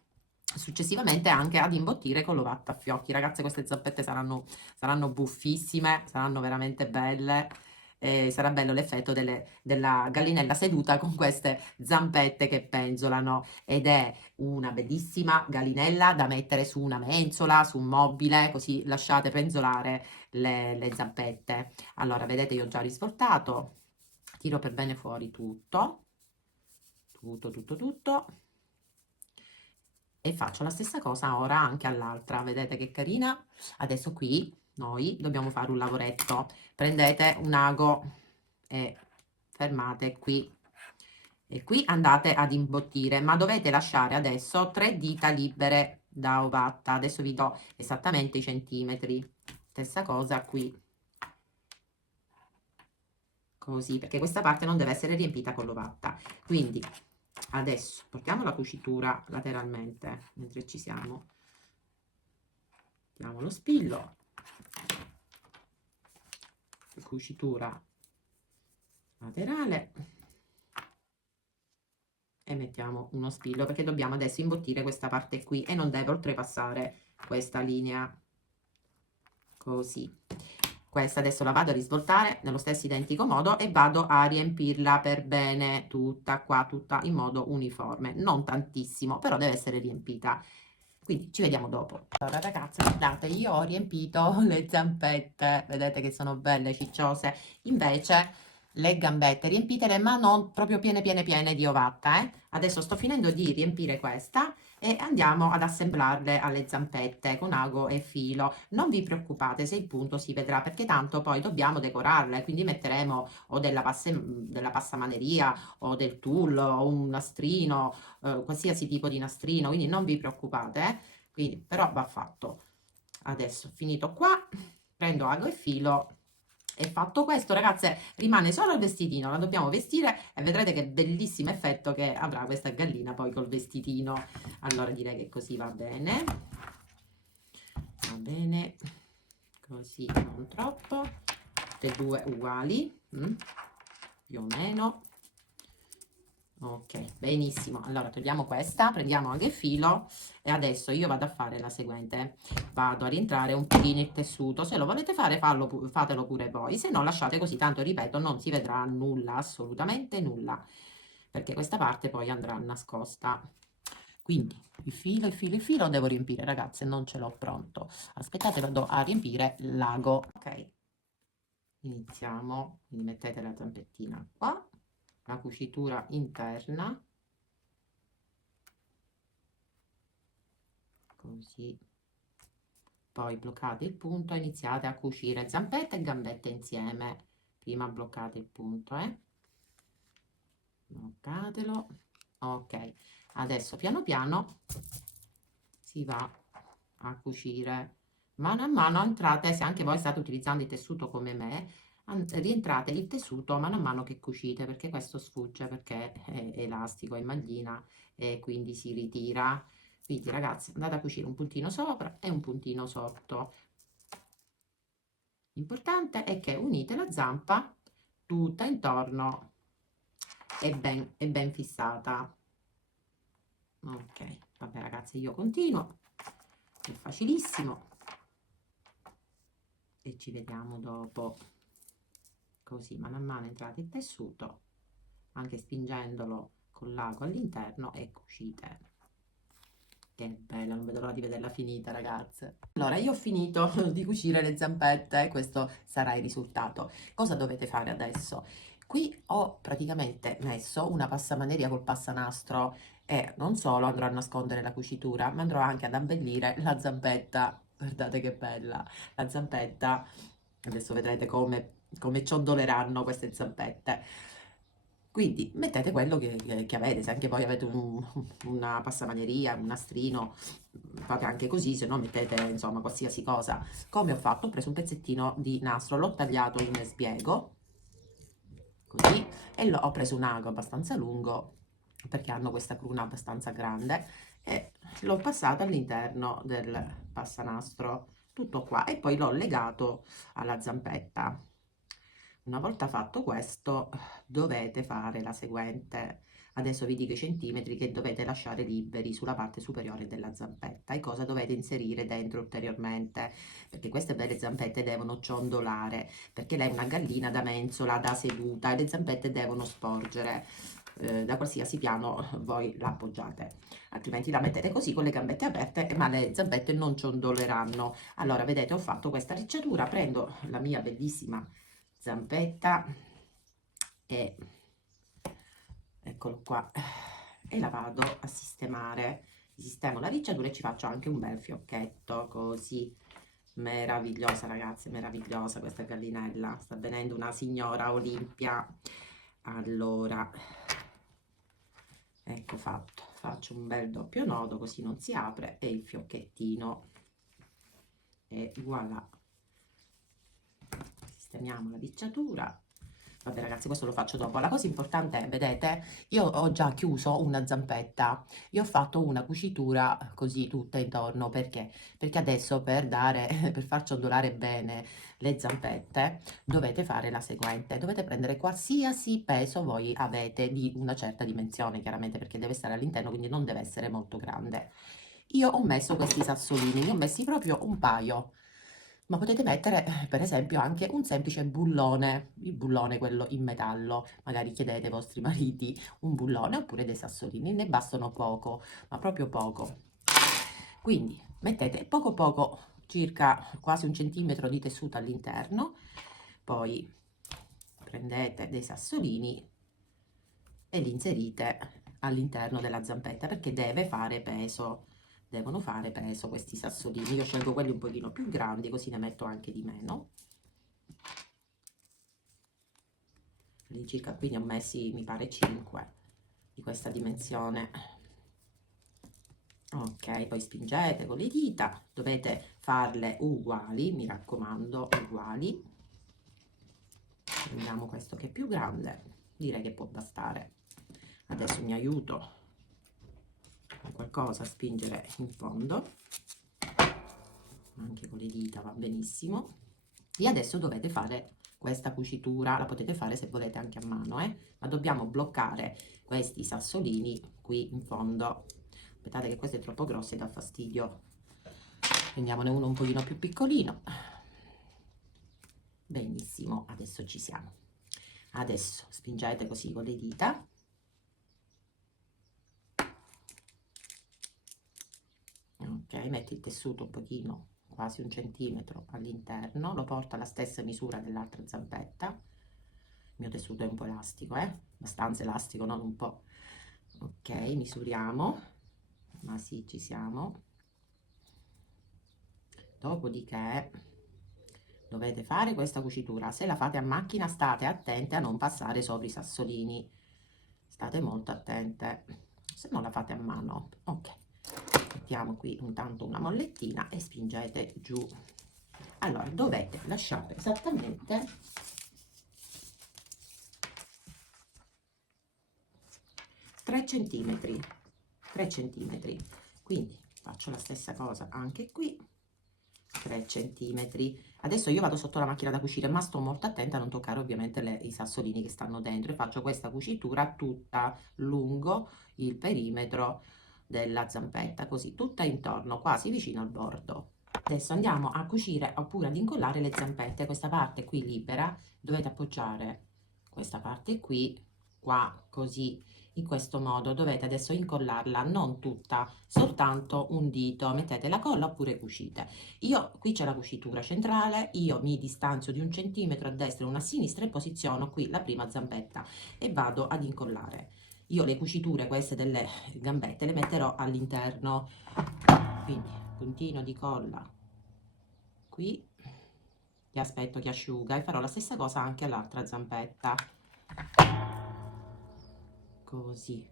successivamente anche ad imbottire con l'ovatta a fiocchi. Ragazze, queste zappette saranno buffissime, saranno veramente belle. Sarà bello l'effetto della gallinella seduta con queste zampette che penzolano, ed è una bellissima gallinella da mettere su una mensola, su un mobile, così lasciate penzolare le zampette. Allora, vedete, io ho già risvoltato, tiro per bene fuori tutto, tutto, e faccio la stessa cosa ora anche all'altra. Vedete che carina? Adesso qui noi dobbiamo fare un lavoretto. Prendete un ago e fermate qui, e qui andate ad imbottire, ma dovete lasciare adesso 3 dita libere da ovatta. Adesso vi do esattamente i centimetri, stessa cosa qui, così, perché questa parte non deve essere riempita con l'ovatta. Quindi adesso portiamo la cucitura lateralmente mentre ci siamo, diamo lo spillo, cucitura laterale e mettiamo uno spillo, perché dobbiamo adesso imbottire questa parte qui e non deve oltrepassare questa linea, così. Questa adesso la vado a risvoltare nello stesso identico modo e vado a riempirla per bene tutta qua, tutta in modo uniforme, non tantissimo, però deve essere riempita. Quindi ci vediamo dopo. Allora ragazze, guardate, io ho riempito le zampette, vedete che sono belle cicciose. Invece le gambette riempitele, ma non proprio piene di ovatta, eh. Adesso sto finendo di riempire questa e andiamo ad assemblarle alle zampette con ago e filo. Non vi preoccupate se il punto si vedrà, perché tanto poi dobbiamo decorarle, quindi metteremo o della passamaneria o del tulle o un nastrino, qualsiasi tipo di nastrino, quindi non vi preoccupate, quindi però va fatto. Adesso finito qua, prendo ago e filo e fatto questo, ragazze, rimane solo il vestitino, la dobbiamo vestire e vedrete che bellissimo effetto che avrà questa gallina poi col vestitino. Allora direi che così va bene, così non troppo, tutte e due uguali, più o meno. Ok, benissimo. Allora togliamo questa, prendiamo anche il filo e adesso io vado a fare la seguente. Vado a rientrare un pochino il tessuto. Se lo volete fare, fatelo pure voi. Se no, lasciate così, tanto ripeto, non si vedrà nulla, assolutamente nulla, perché questa parte poi andrà nascosta. Quindi il filo devo riempire, ragazze, non ce l'ho pronto. Aspettate, vado a riempire l'ago. Ok, iniziamo. Quindi mettete la zampettina qua, la cucitura interna, così, poi bloccate il punto e iniziate a cucire zampette e gambette insieme. Prima bloccate il punto, bloccatelo. Ok, adesso piano piano si va a cucire. Mano a mano entrate, se anche voi state utilizzando il tessuto come me, rientrate il tessuto mano a mano che cucite, perché questo sfugge, perché è elastico, è maglina e quindi si ritira. Quindi ragazzi, andate a cucire un puntino sopra e un puntino sotto. L'importante è che unite la zampa tutta intorno è ben fissata. Ok, vabbè ragazzi, io continuo, è facilissimo e ci vediamo dopo. Così man mano entrate il tessuto, anche spingendolo con l'ago all'interno, e cucite. Che bella, non vedo l'ora di vederla finita, ragazze. Allora, io ho finito di cucire le zampette, questo sarà il risultato. Cosa dovete fare adesso? Qui ho praticamente messo una passamaneria col passanastro e non solo andrò a nascondere la cucitura, ma andrò anche ad abbellire la zampetta. Guardate che bella la zampetta. Adesso vedrete come ciondoleranno queste zampette. Quindi mettete quello che avete, se anche voi avete una passamaneria, un nastrino, fate anche così, se no mettete insomma qualsiasi cosa. Come ho fatto? Ho preso un pezzettino di nastro, l'ho tagliato in spiego, così, e ho preso un ago abbastanza lungo, perché hanno questa cruna abbastanza grande, e l'ho passato all'interno del passanastro, tutto qua, e poi l'ho legato alla zampetta. Una volta fatto questo, dovete fare la seguente. Adesso vi dico i centimetri che dovete lasciare liberi sulla parte superiore della zampetta e cosa dovete inserire dentro ulteriormente, perché queste belle zampette devono ciondolare, perché lei è una gallina da mensola, da seduta, e le zampette devono sporgere da qualsiasi piano voi la appoggiate, altrimenti la mettete così con le gambette aperte, ma le zampette non ciondoleranno. Allora, vedete, ho fatto questa ricciatura, prendo la mia bellissima zampetta e eccolo qua, e la vado a sistemare. Sistemo la ricciatura e ci faccio anche un bel fiocchetto così. Meravigliosa, ragazzi, meravigliosa questa gallinella, sta venendo una signora Olimpia. Allora, ecco fatto, faccio un bel doppio nodo così non si apre, e il fiocchettino, e voilà. Sistemiamo la ricciatura. Vabbè ragazzi, questo lo faccio dopo. La cosa importante è, vedete, io ho già chiuso una zampetta, io ho fatto una cucitura così tutta intorno, perché? Perché adesso per far ciondolare bene le zampette dovete fare la seguente: dovete prendere qualsiasi peso voi avete di una certa dimensione, chiaramente, perché deve stare all'interno, quindi non deve essere molto grande. Io ho messo questi sassolini, ne ho messi proprio un paio, ma potete mettere per esempio anche un semplice bullone, il bullone quello in metallo, magari chiedete ai vostri mariti un bullone, oppure dei sassolini, ne bastano poco, ma proprio poco. Quindi mettete poco poco, circa quasi un centimetro di tessuto all'interno, poi prendete dei sassolini e li inserite all'interno della zampetta, perché deve fare peso, devono fare peso questi sassolini. Io scelgo quelli un pochino più grandi, così ne metto anche di meno. All'incirca qui ne ho messi, mi pare, 5 di questa dimensione. Ok, poi spingete con le dita, dovete farle uguali, mi raccomando, uguali. Prendiamo questo che è più grande, direi che può bastare. Adesso mi aiuto con qualcosa a spingere in fondo, anche con le dita va benissimo. E adesso dovete fare questa cucitura, la potete fare se volete anche a mano, ma dobbiamo bloccare questi sassolini qui in fondo. Aspettate che questo è troppo grosso e dà fastidio, prendiamone uno un pochino più piccolino. Benissimo, adesso ci siamo. Adesso spingete così con le dita. Ok, metti il tessuto un pochino, quasi un centimetro all'interno, lo porto alla stessa misura dell'altra zampetta. Il mio tessuto è un po' elastico, abbastanza elastico, non un po'. Ok, misuriamo, ma sì, ci siamo. Dopodiché dovete fare questa cucitura. Se la fate a macchina, state attente a non passare sopra i sassolini, state molto attente. Se non la fate a mano, ok, mettiamo qui intanto una mollettina e spingete giù. Allora dovete lasciare esattamente 3 centimetri, 3 centimetri. Quindi faccio la stessa cosa anche qui, 3 centimetri. Adesso io vado sotto la macchina da cucire, ma sto molto attenta a non toccare ovviamente i sassolini che stanno dentro, e faccio questa cucitura tutta lungo il perimetro della zampetta, così tutta intorno, quasi vicino al bordo. Adesso andiamo a cucire oppure ad incollare le zampette. Questa parte qui libera dovete appoggiare questa parte qui, qua, così, in questo modo dovete adesso incollarla, non tutta, soltanto un dito, mettete la colla oppure cucite. Io qui c'è la cucitura centrale, io mi distanzio di 1 centimetro a destra e 1 a sinistra e posiziono qui la prima zampetta e vado ad incollare. Io le cuciture queste delle gambette le metterò all'interno, quindi puntino di colla qui, e aspetto che asciuga, e farò la stessa cosa anche all'altra zampetta, così,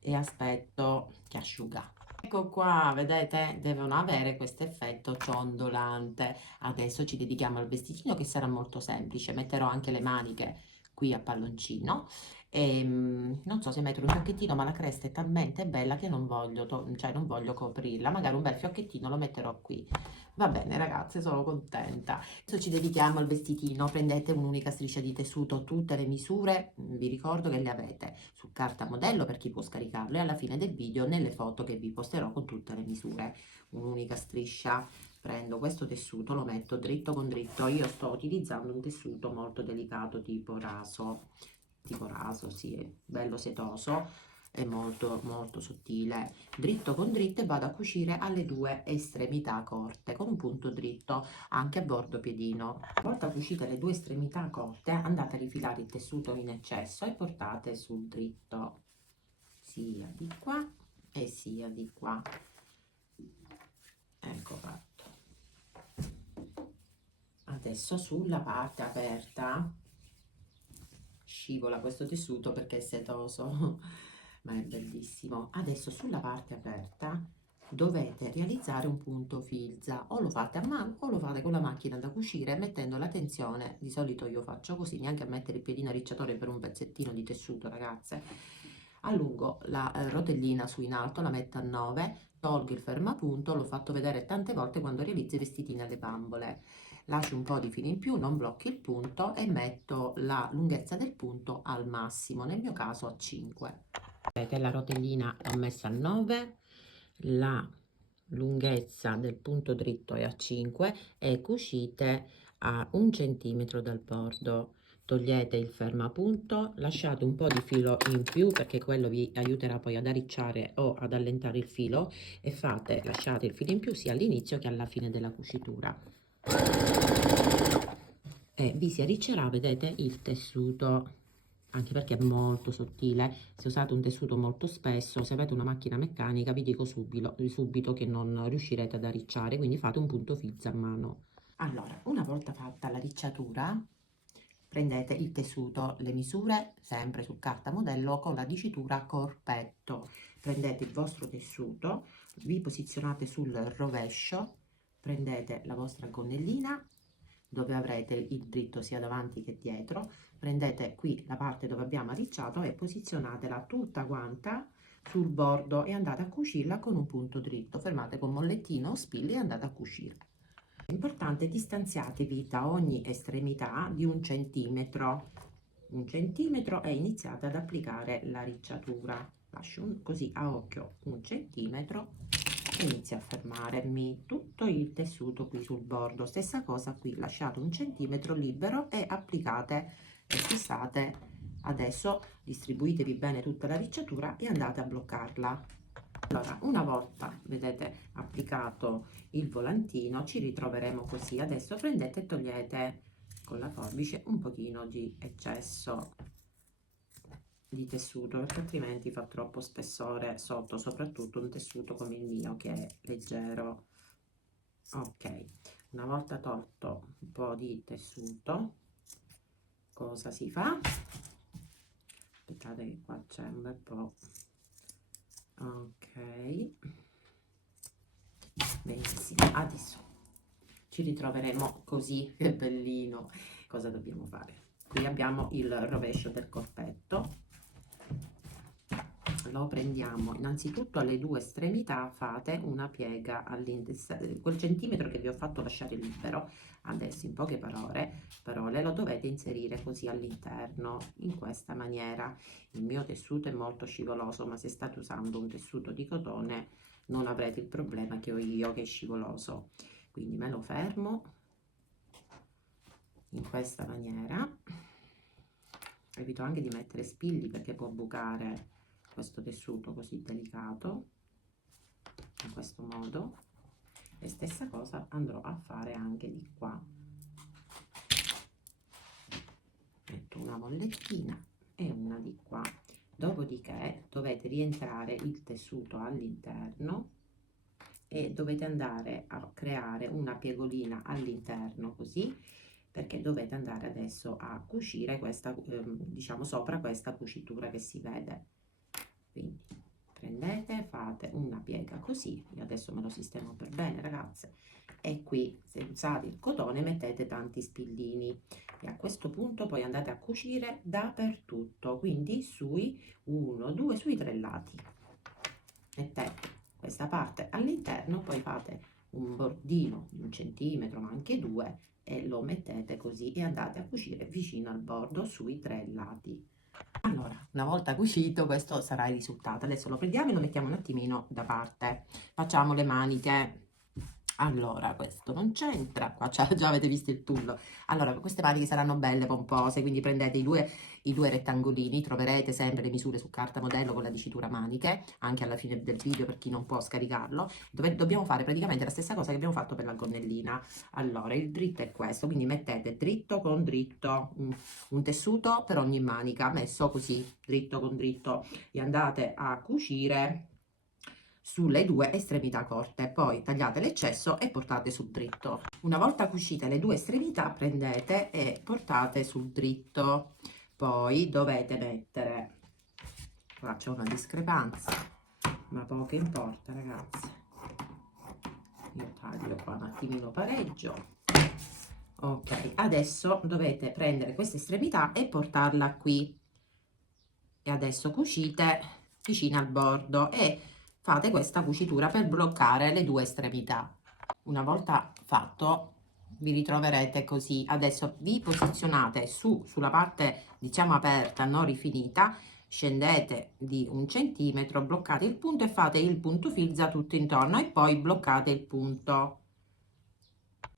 e aspetto che asciuga. Ecco qua, vedete, devono avere questo effetto ciondolante. Adesso ci dedichiamo al vestitino, che sarà molto semplice. Metterò anche le maniche qui a palloncino e non so se mettere un fiocchettino, ma la cresta è talmente bella che non voglio, cioè non voglio coprirla. Magari un bel fiocchettino lo metterò qui. Va bene ragazze, sono contenta. Adesso ci dedichiamo al vestitino. Prendete un'unica striscia di tessuto, tutte le misure, vi ricordo che le avete su carta modello per chi può scaricarle, alla fine del video nelle foto che vi posterò con tutte le misure. Un'unica striscia. Prendo questo tessuto, lo metto dritto con dritto. Io sto utilizzando un tessuto molto delicato tipo raso, sì, è bello setoso e molto sottile. Dritto con dritto, e vado a cucire alle due estremità corte con un punto dritto anche a bordo piedino. Una volta cucite le due estremità corte, andate a rifilare il tessuto in eccesso e portate sul dritto, sia di qua e sia di qua. Ecco fatto. Adesso sulla parte aperta, scivola questo tessuto perché è setoso ma è bellissimo. Adesso sulla parte aperta dovete realizzare un punto filza, o lo fate a mano o lo fate con la macchina da cucire mettendo la tensione. Di solito io faccio così, neanche a mettere il piedino arricciatore per un pezzettino di tessuto, ragazze. Allungo la rotellina su in alto, la metto a 9, tolgo il fermapunto, l'ho fatto vedere tante volte quando realizzo i vestitini alle bambole. Lascio un po' di filo in più, non blocchi il punto, e metto la lunghezza del punto al massimo, nel mio caso a 5. Vedete, la rotellina l'ho messa a 9, la lunghezza del punto dritto è a 5 e cucite a 1 centimetro dal bordo. Togliete il fermapunto, lasciate un po' di filo in più perché quello vi aiuterà poi ad arricciare o ad allentare il filo, e lasciate il filo in più sia all'inizio che alla fine della cucitura, e vi si arriccerà, vedete, il tessuto, anche perché è molto sottile. Se usate un tessuto molto spesso, se avete una macchina meccanica, vi dico subito che non riuscirete ad arricciare, quindi fate un punto filza a mano. Allora, una volta fatta la ricciatura, prendete il tessuto, le misure sempre su carta modello con la dicitura corpetto. Prendete il vostro tessuto, vi posizionate sul rovescio, prendete la vostra gonnellina dove avrete il dritto sia davanti che dietro, prendete qui la parte dove abbiamo arricciato e posizionatela tutta quanta sul bordo e andate a cucirla con un punto dritto. Fermate con mollettino o spilli e andate a cucire. È importante, distanziatevi da ogni estremità di 1 centimetro, e iniziate ad applicare la ricciatura. Lascio così a occhio 1 centimetro, inizio a fermarmi tutto il tessuto qui sul bordo. Stessa cosa qui, lasciate 1 centimetro libero e applicate e fissate. Adesso distribuitevi bene tutta la ricciatura e andate a bloccarla. Allora, una volta vedete applicato il volantino, ci ritroveremo così. Adesso prendete e togliete con la forbice un pochino di eccesso di tessuto, perché altrimenti fa troppo spessore sotto, soprattutto un tessuto come il mio che è leggero. Ok, una volta tolto un po' di tessuto, cosa si fa? Aspettate che qua c'è un bel po'. Ok, benissimo. Adesso ci ritroveremo così, che bellino. Cosa dobbiamo fare? Qui abbiamo il rovescio del corpetto. lo prendiamo innanzitutto alle due estremità, fate una piega quel centimetro che vi ho fatto lasciare libero. Adesso in poche parole lo dovete inserire così all'interno, in questa maniera. Il mio tessuto è molto scivoloso, ma se state usando un tessuto di cotone non avrete il problema che ho io, che è scivoloso. Quindi me lo fermo in questa maniera. Evito anche di mettere spilli perché può bucare questo tessuto così delicato, in questo modo. E stessa cosa andrò a fare anche di qua. Metto una mollettina e una di qua. Dopodiché dovete rientrare il tessuto all'interno e dovete andare a creare una piegolina all'interno così, perché dovete andare adesso a cucire questa, diciamo sopra questa cucitura che si vede. Quindi prendete, fate una piega così, io adesso me lo sistemo per bene ragazze, e qui se usate il cotone mettete tanti spillini e a questo punto poi andate a cucire dappertutto, quindi sui 1, 2, sui 3 lati. Mettete questa parte all'interno, poi fate un bordino di 1 centimetro ma anche 2 e lo mettete così e andate a cucire vicino al bordo sui 3 lati. Allora, una volta cucito questo sarà il risultato. Adesso lo prendiamo e lo mettiamo un attimino da parte. Facciamo le maniche. Allora, questo non c'entra, qua già avete visto il tullo. Allora, queste maniche saranno belle pompose, quindi prendete i due rettangolini, troverete sempre le misure su carta modello con la dicitura maniche, anche alla fine del video per chi non può scaricarlo. Dobbiamo fare praticamente la stessa cosa che abbiamo fatto per la gonnellina. Allora, il dritto è questo, quindi mettete dritto con dritto, un tessuto per ogni manica, messo così, dritto con dritto, e andate a cucire sulle due estremità corte, poi tagliate l'eccesso e portate sul dritto. Una volta cucite le due estremità prendete e portate sul dritto, poi dovete mettere, qua c'è una discrepanza ma poco importa ragazzi, io taglio qua un attimino pareggio. Ok, adesso dovete prendere questa estremità e portarla qui e adesso cucite vicino al bordo e fate questa cucitura per bloccare le due estremità. Una volta fatto vi ritroverete così. Adesso vi posizionate sulla parte diciamo aperta, non rifinita, scendete di 1 centimetro, bloccate il punto e fate il punto filza tutto intorno e poi bloccate il punto.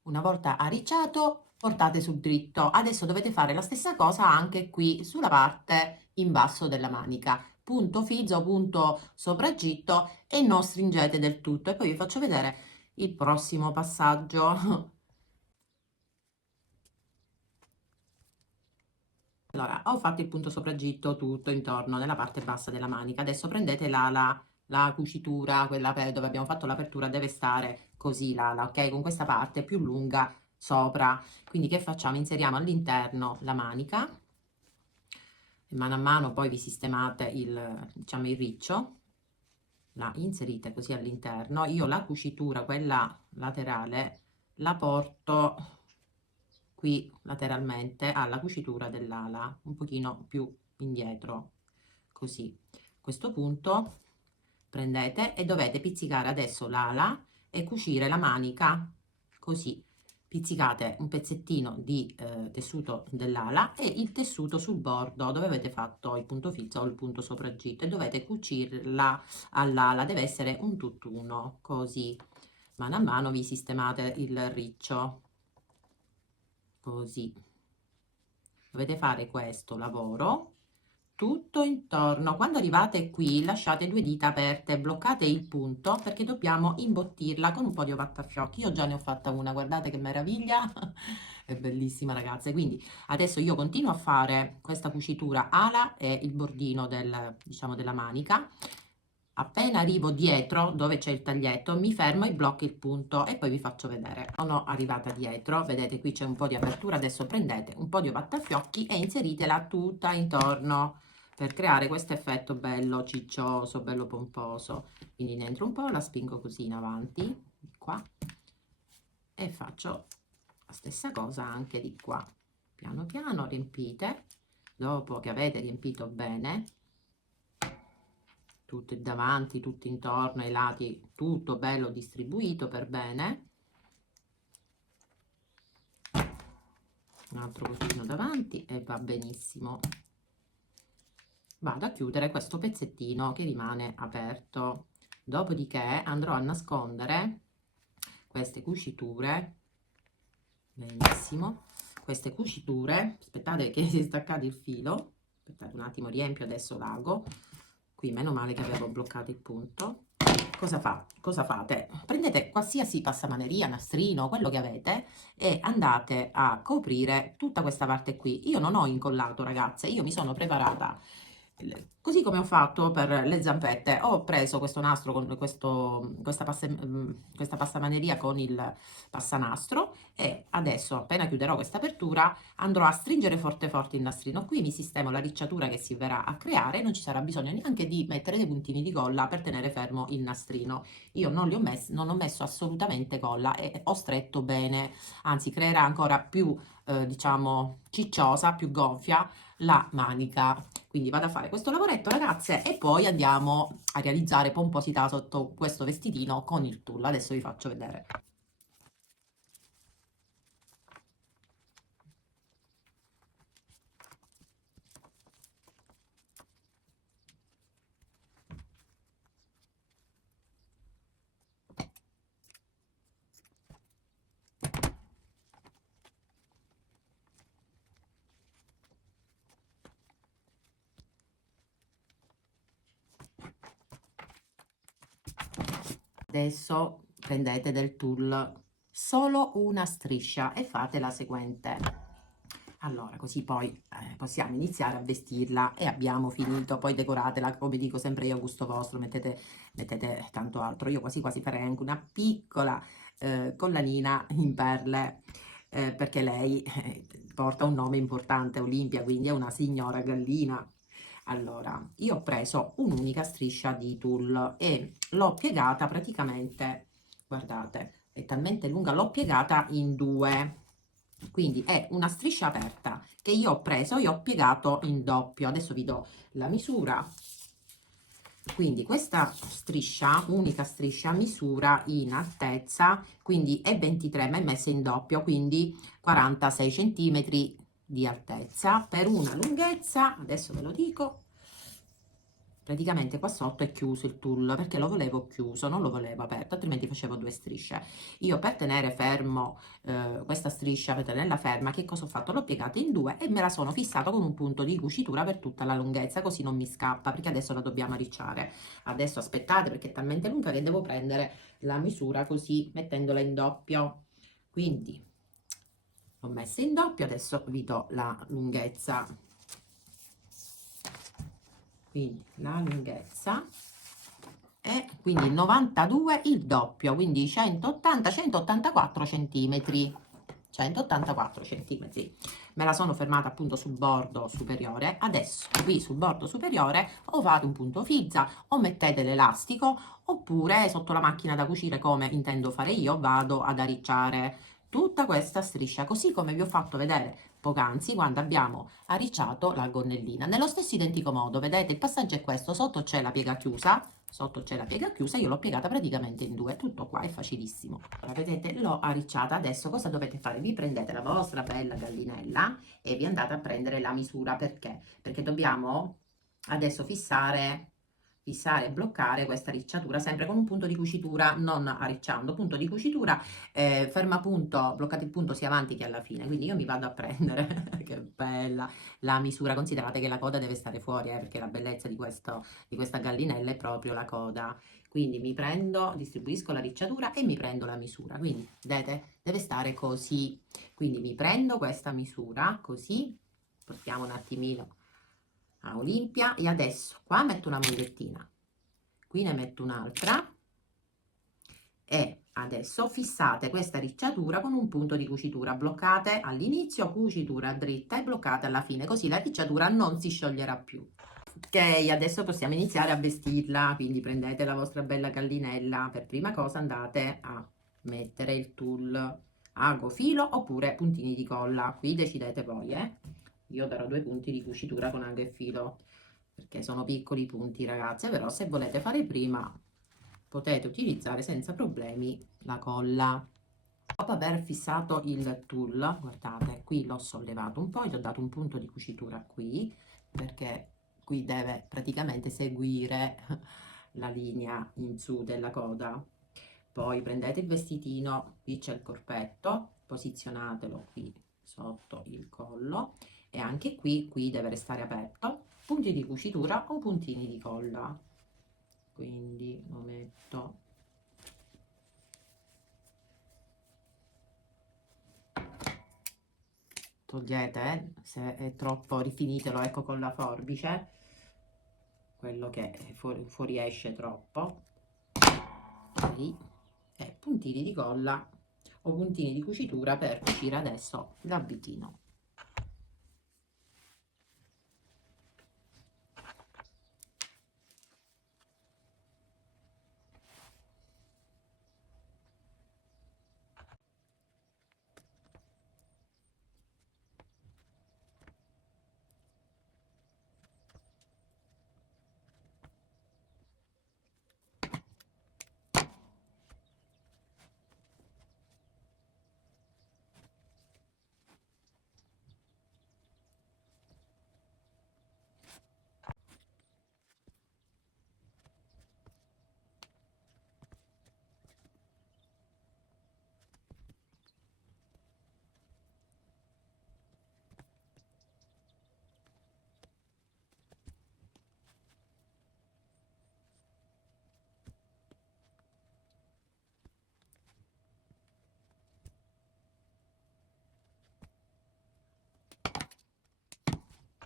Una volta arricciato portate sul dritto. Adesso dovete fare la stessa cosa anche qui sulla parte in basso della manica, punto filza o punto sopraggitto e non stringete del tutto. E poi vi faccio vedere il prossimo passaggio. Allora, ho fatto il punto sopraggitto tutto intorno nella parte bassa della manica. Adesso prendete la cucitura, quella dove abbiamo fatto l'apertura, deve stare così l'ala, ok? Con questa parte più lunga sopra. Quindi che facciamo? Inseriamo all'interno la manica e mano a mano poi vi sistemate diciamo, il riccio, la inserite così all'interno. Io la cucitura, quella laterale, la porto qui lateralmente alla cucitura dell'ala, un pochino più indietro, così. A questo punto prendete e dovete pizzicare adesso l'ala e cucire la manica così. Pizzicate un pezzettino di tessuto dell'ala e il tessuto sul bordo dove avete fatto il punto filza o il punto sopraggitto e dovete cucirla all'ala, deve essere un tutt'uno, così. Mano a mano vi sistemate il riccio, così. Dovete fare questo lavoro tutto intorno. Quando arrivate qui lasciate 2 dita aperte, bloccate il punto perché dobbiamo imbottirla con un po' di ovattafiocchi. Io già ne ho fatta una, guardate che meraviglia, è bellissima ragazze. Quindi adesso io continuo a fare questa cucitura ala e il bordino diciamo della manica. Appena arrivo dietro dove c'è il taglietto mi fermo e blocco il punto e poi vi faccio vedere. Sono arrivata dietro, vedete qui c'è un po' di apertura, adesso prendete un po' di ovattafiocchi e inseritela tutta intorno per creare questo effetto bello ciccioso, bello pomposo. Quindi ne entro un po', la spingo così in avanti, di qua, e faccio la stessa cosa anche di qua. Piano piano riempite, dopo che avete riempito bene tutto davanti, tutto intorno, ai lati, tutto bello distribuito per bene. Un altro cosino davanti e va benissimo. Vado a chiudere questo pezzettino che rimane aperto. Dopodiché andrò a nascondere queste cuciture, benissimo, queste cuciture, aspettate che si è staccato il filo, aspettate un attimo, riempio adesso l'ago, qui meno male che avevo bloccato il punto. Cosa fate? Prendete qualsiasi passamaneria, nastrino, quello che avete e andate a coprire tutta questa parte qui. Io non ho incollato, ragazze, io mi sono preparata così come ho fatto per le zampette. Ho preso questo nastro con questa passamaneria con il passanastro e adesso appena chiuderò questa apertura andrò a stringere forte forte il nastrino. Qui mi sistemo la ricciatura che si verrà a creare, non ci sarà bisogno neanche di mettere dei puntini di colla per tenere fermo il nastrino. Io non ho messo assolutamente colla e ho stretto bene, anzi creerà ancora più diciamo cicciosa, più gonfia la manica. Quindi vado a fare questo lavoretto, ragazze, e poi andiamo a realizzare pomposità sotto questo vestitino con il tulle. Adesso vi faccio vedere. Adesso prendete del tulle solo una striscia e fate la seguente. Allora, così poi possiamo iniziare a vestirla e abbiamo finito. Poi decoratela, come dico sempre io, a gusto vostro, mettete tanto altro. Io quasi quasi farei anche una piccola collanina in perle, perché lei porta un nome importante, Olimpia, quindi è una signora gallina. Allora, io ho preso un'unica striscia di tulle e l'ho piegata praticamente, guardate, è talmente lunga, l'ho piegata in due, quindi è una striscia aperta che io ho preso e ho piegato in doppio. Adesso vi do la misura. Quindi questa striscia, unica striscia, misura in altezza, quindi è 23, ma è messa in doppio, quindi 46 centimetri di altezza per una lunghezza, adesso ve lo dico, praticamente qua sotto è chiuso il tulle perché lo volevo chiuso, non lo volevo aperto, altrimenti facevo due strisce. Io per tenere fermo questa striscia, per tenerla ferma, che cosa ho fatto? L'ho piegata in due e me la sono fissata con un punto di cucitura per tutta la lunghezza, così non mi scappa, perché adesso la dobbiamo arricciare. Adesso aspettate, perché è talmente lunga che devo prendere la misura così mettendola in doppio. Quindi l'ho messa in doppio, adesso vi do la lunghezza. Quindi la lunghezza è quindi 92 il doppio, quindi 180-184 centimetri. 184 centimetri. Me la sono fermata appunto sul bordo superiore. Adesso qui sul bordo superiore o fate un punto fizza o mettete l'elastico oppure sotto la macchina da cucire, come intendo fare io, vado ad arricciare tutta questa striscia, così come vi ho fatto vedere poc'anzi quando abbiamo arricciato la gonnellina. Nello stesso identico modo, vedete, il passaggio è questo: sotto c'è la piega chiusa, io l'ho piegata praticamente in due, tutto qua, è facilissimo. Ora vedete, l'ho arricciata. Adesso cosa dovete fare? Vi prendete la vostra bella gallinella e vi andate a prendere la misura. Perché? Perché dobbiamo adesso fissare e bloccare questa ricciatura sempre con un punto di cucitura, non arricciando, punto di cucitura, ferma punto, bloccate il punto sia avanti che alla fine. Quindi io mi vado a prendere che bella la misura. Considerate che la coda deve stare fuori, perché la bellezza di questa gallinella è proprio la coda. Quindi mi prendo, distribuisco la ricciatura e mi prendo la misura. Quindi vedete, deve stare così. Quindi mi prendo questa misura così, portiamo un attimino a Olimpia, e adesso qua metto una mogliettina, qui ne metto un'altra e adesso fissate questa ricciatura con un punto di cucitura, bloccate all'inizio, cucitura dritta e bloccate alla fine, così la ricciatura non si scioglierà più. Ok, adesso possiamo iniziare a vestirla. Quindi prendete la vostra bella gallinella, per prima cosa andate a mettere il tulle, ago, filo oppure puntini di colla, qui decidete voi, io darò 2 punti di cucitura con ago e filo perché sono piccoli punti ragazze, però se volete fare prima potete utilizzare senza problemi la colla. Dopo aver fissato il tulle, guardate, qui l'ho sollevato un po', gli ho dato un punto di cucitura qui, perché qui deve praticamente seguire la linea in su della coda. Poi prendete il vestitino, qui c'è il corpetto, posizionatelo qui sotto il collo e anche qui deve restare aperto, punti di cucitura o puntini di colla. Quindi lo metto. Togliete, se è troppo rifinitelo, ecco con la forbice, quello che fuoriesce troppo. Poi, e puntini di colla o puntini di cucitura per cucire adesso l'abitino.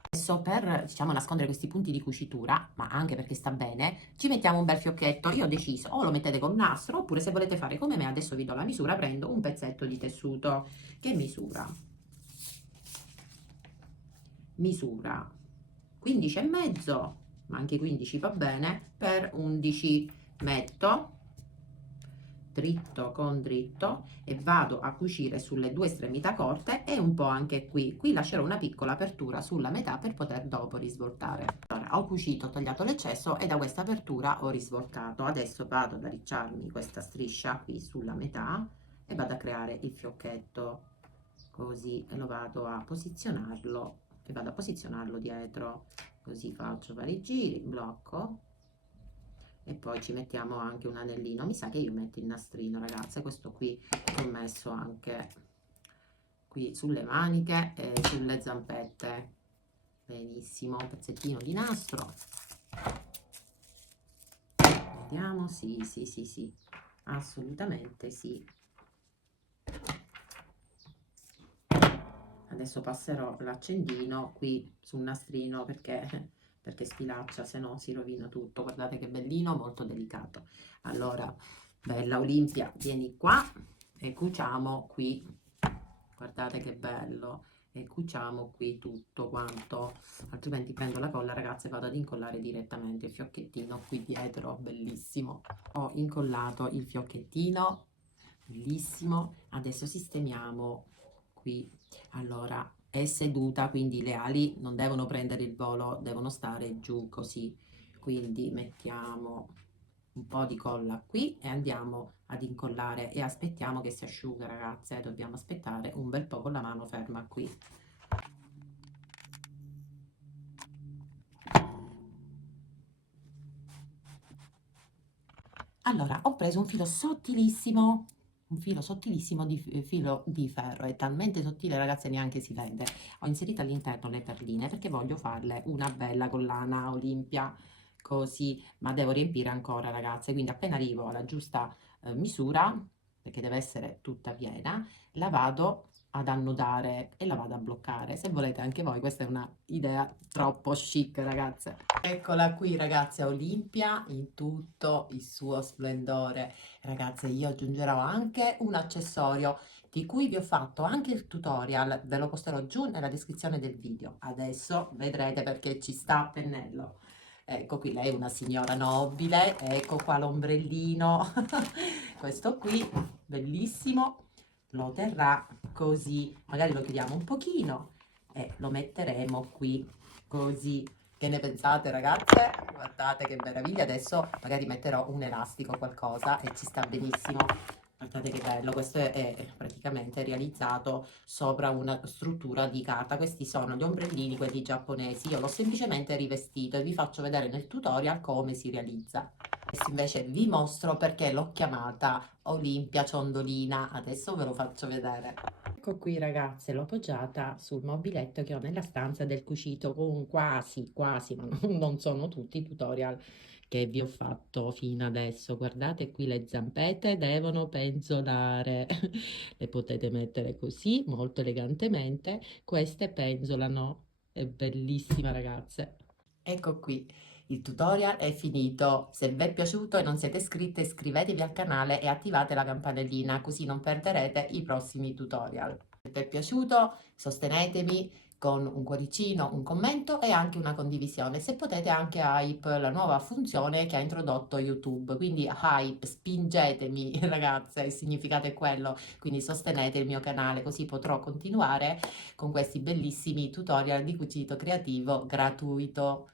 Adesso per, diciamo, nascondere questi punti di cucitura, ma anche perché sta bene, ci mettiamo un bel fiocchetto. Io ho deciso, o lo mettete con nastro, oppure se volete fare come me, adesso vi do la misura, prendo un pezzetto di tessuto che misura 15 e mezzo, ma anche 15 va bene, per 11 metto dritto con dritto e vado a cucire sulle due estremità corte e un po' anche qui lascerò una piccola apertura sulla metà per poter dopo risvoltare. Allora, ho cucito, ho tagliato l'eccesso e da questa apertura ho risvoltato. Adesso vado ad arricciarmi questa striscia qui sulla metà e vado a creare il fiocchetto così, e lo vado a posizionarlo e vado a posizionarlo dietro, così faccio vari giri, blocco e poi ci mettiamo anche un anellino. Mi sa che io metto il nastrino ragazze, questo qui l'ho messo anche qui sulle maniche e sulle zampette. Benissimo, un pezzettino di nastro, vediamo, sì, assolutamente sì. Adesso passerò l'accendino qui sul nastrino perché spilaccia, se no si rovina tutto. Guardate che bellino, molto delicato. Allora, bella Olimpia, vieni qua e cuciamo qui. Guardate che bello. E cuciamo qui tutto quanto, altrimenti prendo la colla ragazze e vado ad incollare direttamente il fiocchettino qui dietro. Bellissimo, ho incollato il fiocchettino, bellissimo. Adesso sistemiamo qui. Allora è seduta, quindi le ali non devono prendere il volo, devono stare giù così, quindi mettiamo un po' di colla qui e andiamo ad incollare e aspettiamo che si asciuga ragazze, dobbiamo aspettare un bel po' con la mano ferma qui. Allora ho preso un filo sottilissimo, di filo di ferro, è talmente sottile ragazze neanche si vede. Ho inserito all'interno le perline perché voglio farle una bella collana Olimpia così, ma devo riempire ancora ragazze, quindi appena arrivo alla giusta misura, perché deve essere tutta piena, la vado ad annodare e la vado a bloccare. Se volete anche voi, questa è una idea troppo chic ragazze. Eccola qui ragazze, Olimpia in tutto il suo splendore. Ragazze, io aggiungerò anche un accessorio di cui vi ho fatto anche il tutorial, ve lo posterò giù nella descrizione del video. Adesso vedrete perché ci sta a pennello. Ecco qui, lei è una signora nobile, ecco qua l'ombrellino, questo qui, bellissimo, lo terrà così, magari lo chiudiamo un pochino e lo metteremo qui, così, Che ne pensate ragazze? Guardate che meraviglia, adesso magari metterò un elastico o qualcosa e ci sta benissimo. Guardate che bello, questo è praticamente realizzato sopra una struttura di carta. Questi sono gli ombrellini, quelli giapponesi. Io l'ho semplicemente rivestito e vi faccio vedere nel tutorial come si realizza. Adesso invece vi mostro perché l'ho chiamata Olimpia Ciondolina. Adesso ve lo faccio vedere. Ecco qui ragazze, l'ho appoggiata sul mobiletto che ho nella stanza del cucito con quasi, ma non sono tutti i tutorial che vi ho fatto fino adesso. Guardate qui, le zampette devono penzolare. Le potete mettere così, molto elegantemente. Queste penzolano. È bellissima ragazze. Ecco qui, il tutorial è finito. Se vi è piaciuto e non siete iscritte, iscrivetevi al canale e attivate la campanellina, così non perderete i prossimi tutorial. Se vi è piaciuto, sostenetemi con un cuoricino, un commento e anche una condivisione. Se potete anche Hype, la nuova funzione che ha introdotto YouTube. Quindi Hype, spingetemi ragazze, il significato è quello. Quindi sostenete il mio canale, così potrò continuare con questi bellissimi tutorial di cucito creativo gratuito.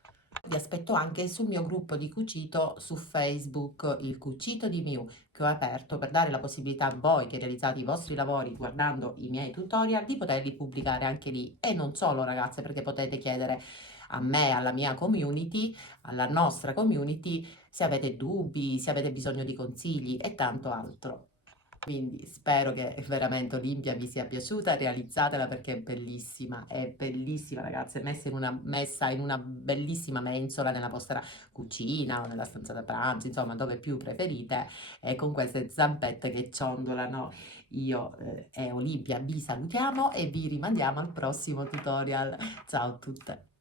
Vi aspetto anche sul mio gruppo di cucito su Facebook, il Cucito di Miu, che ho aperto per dare la possibilità a voi che realizzate i vostri lavori guardando i miei tutorial di poterli pubblicare anche lì. E non solo ragazze, perché potete chiedere a me, alla mia community, alla nostra community, se avete dubbi, se avete bisogno di consigli e tanto altro. Quindi spero che veramente Olimpia vi sia piaciuta, realizzatela perché è bellissima ragazze, messa in una bellissima mensola nella vostra cucina o nella stanza da pranzo, insomma dove più preferite, e con queste zampette che ciondolano. Io e Olimpia vi salutiamo e vi rimandiamo al prossimo tutorial. Ciao a tutte!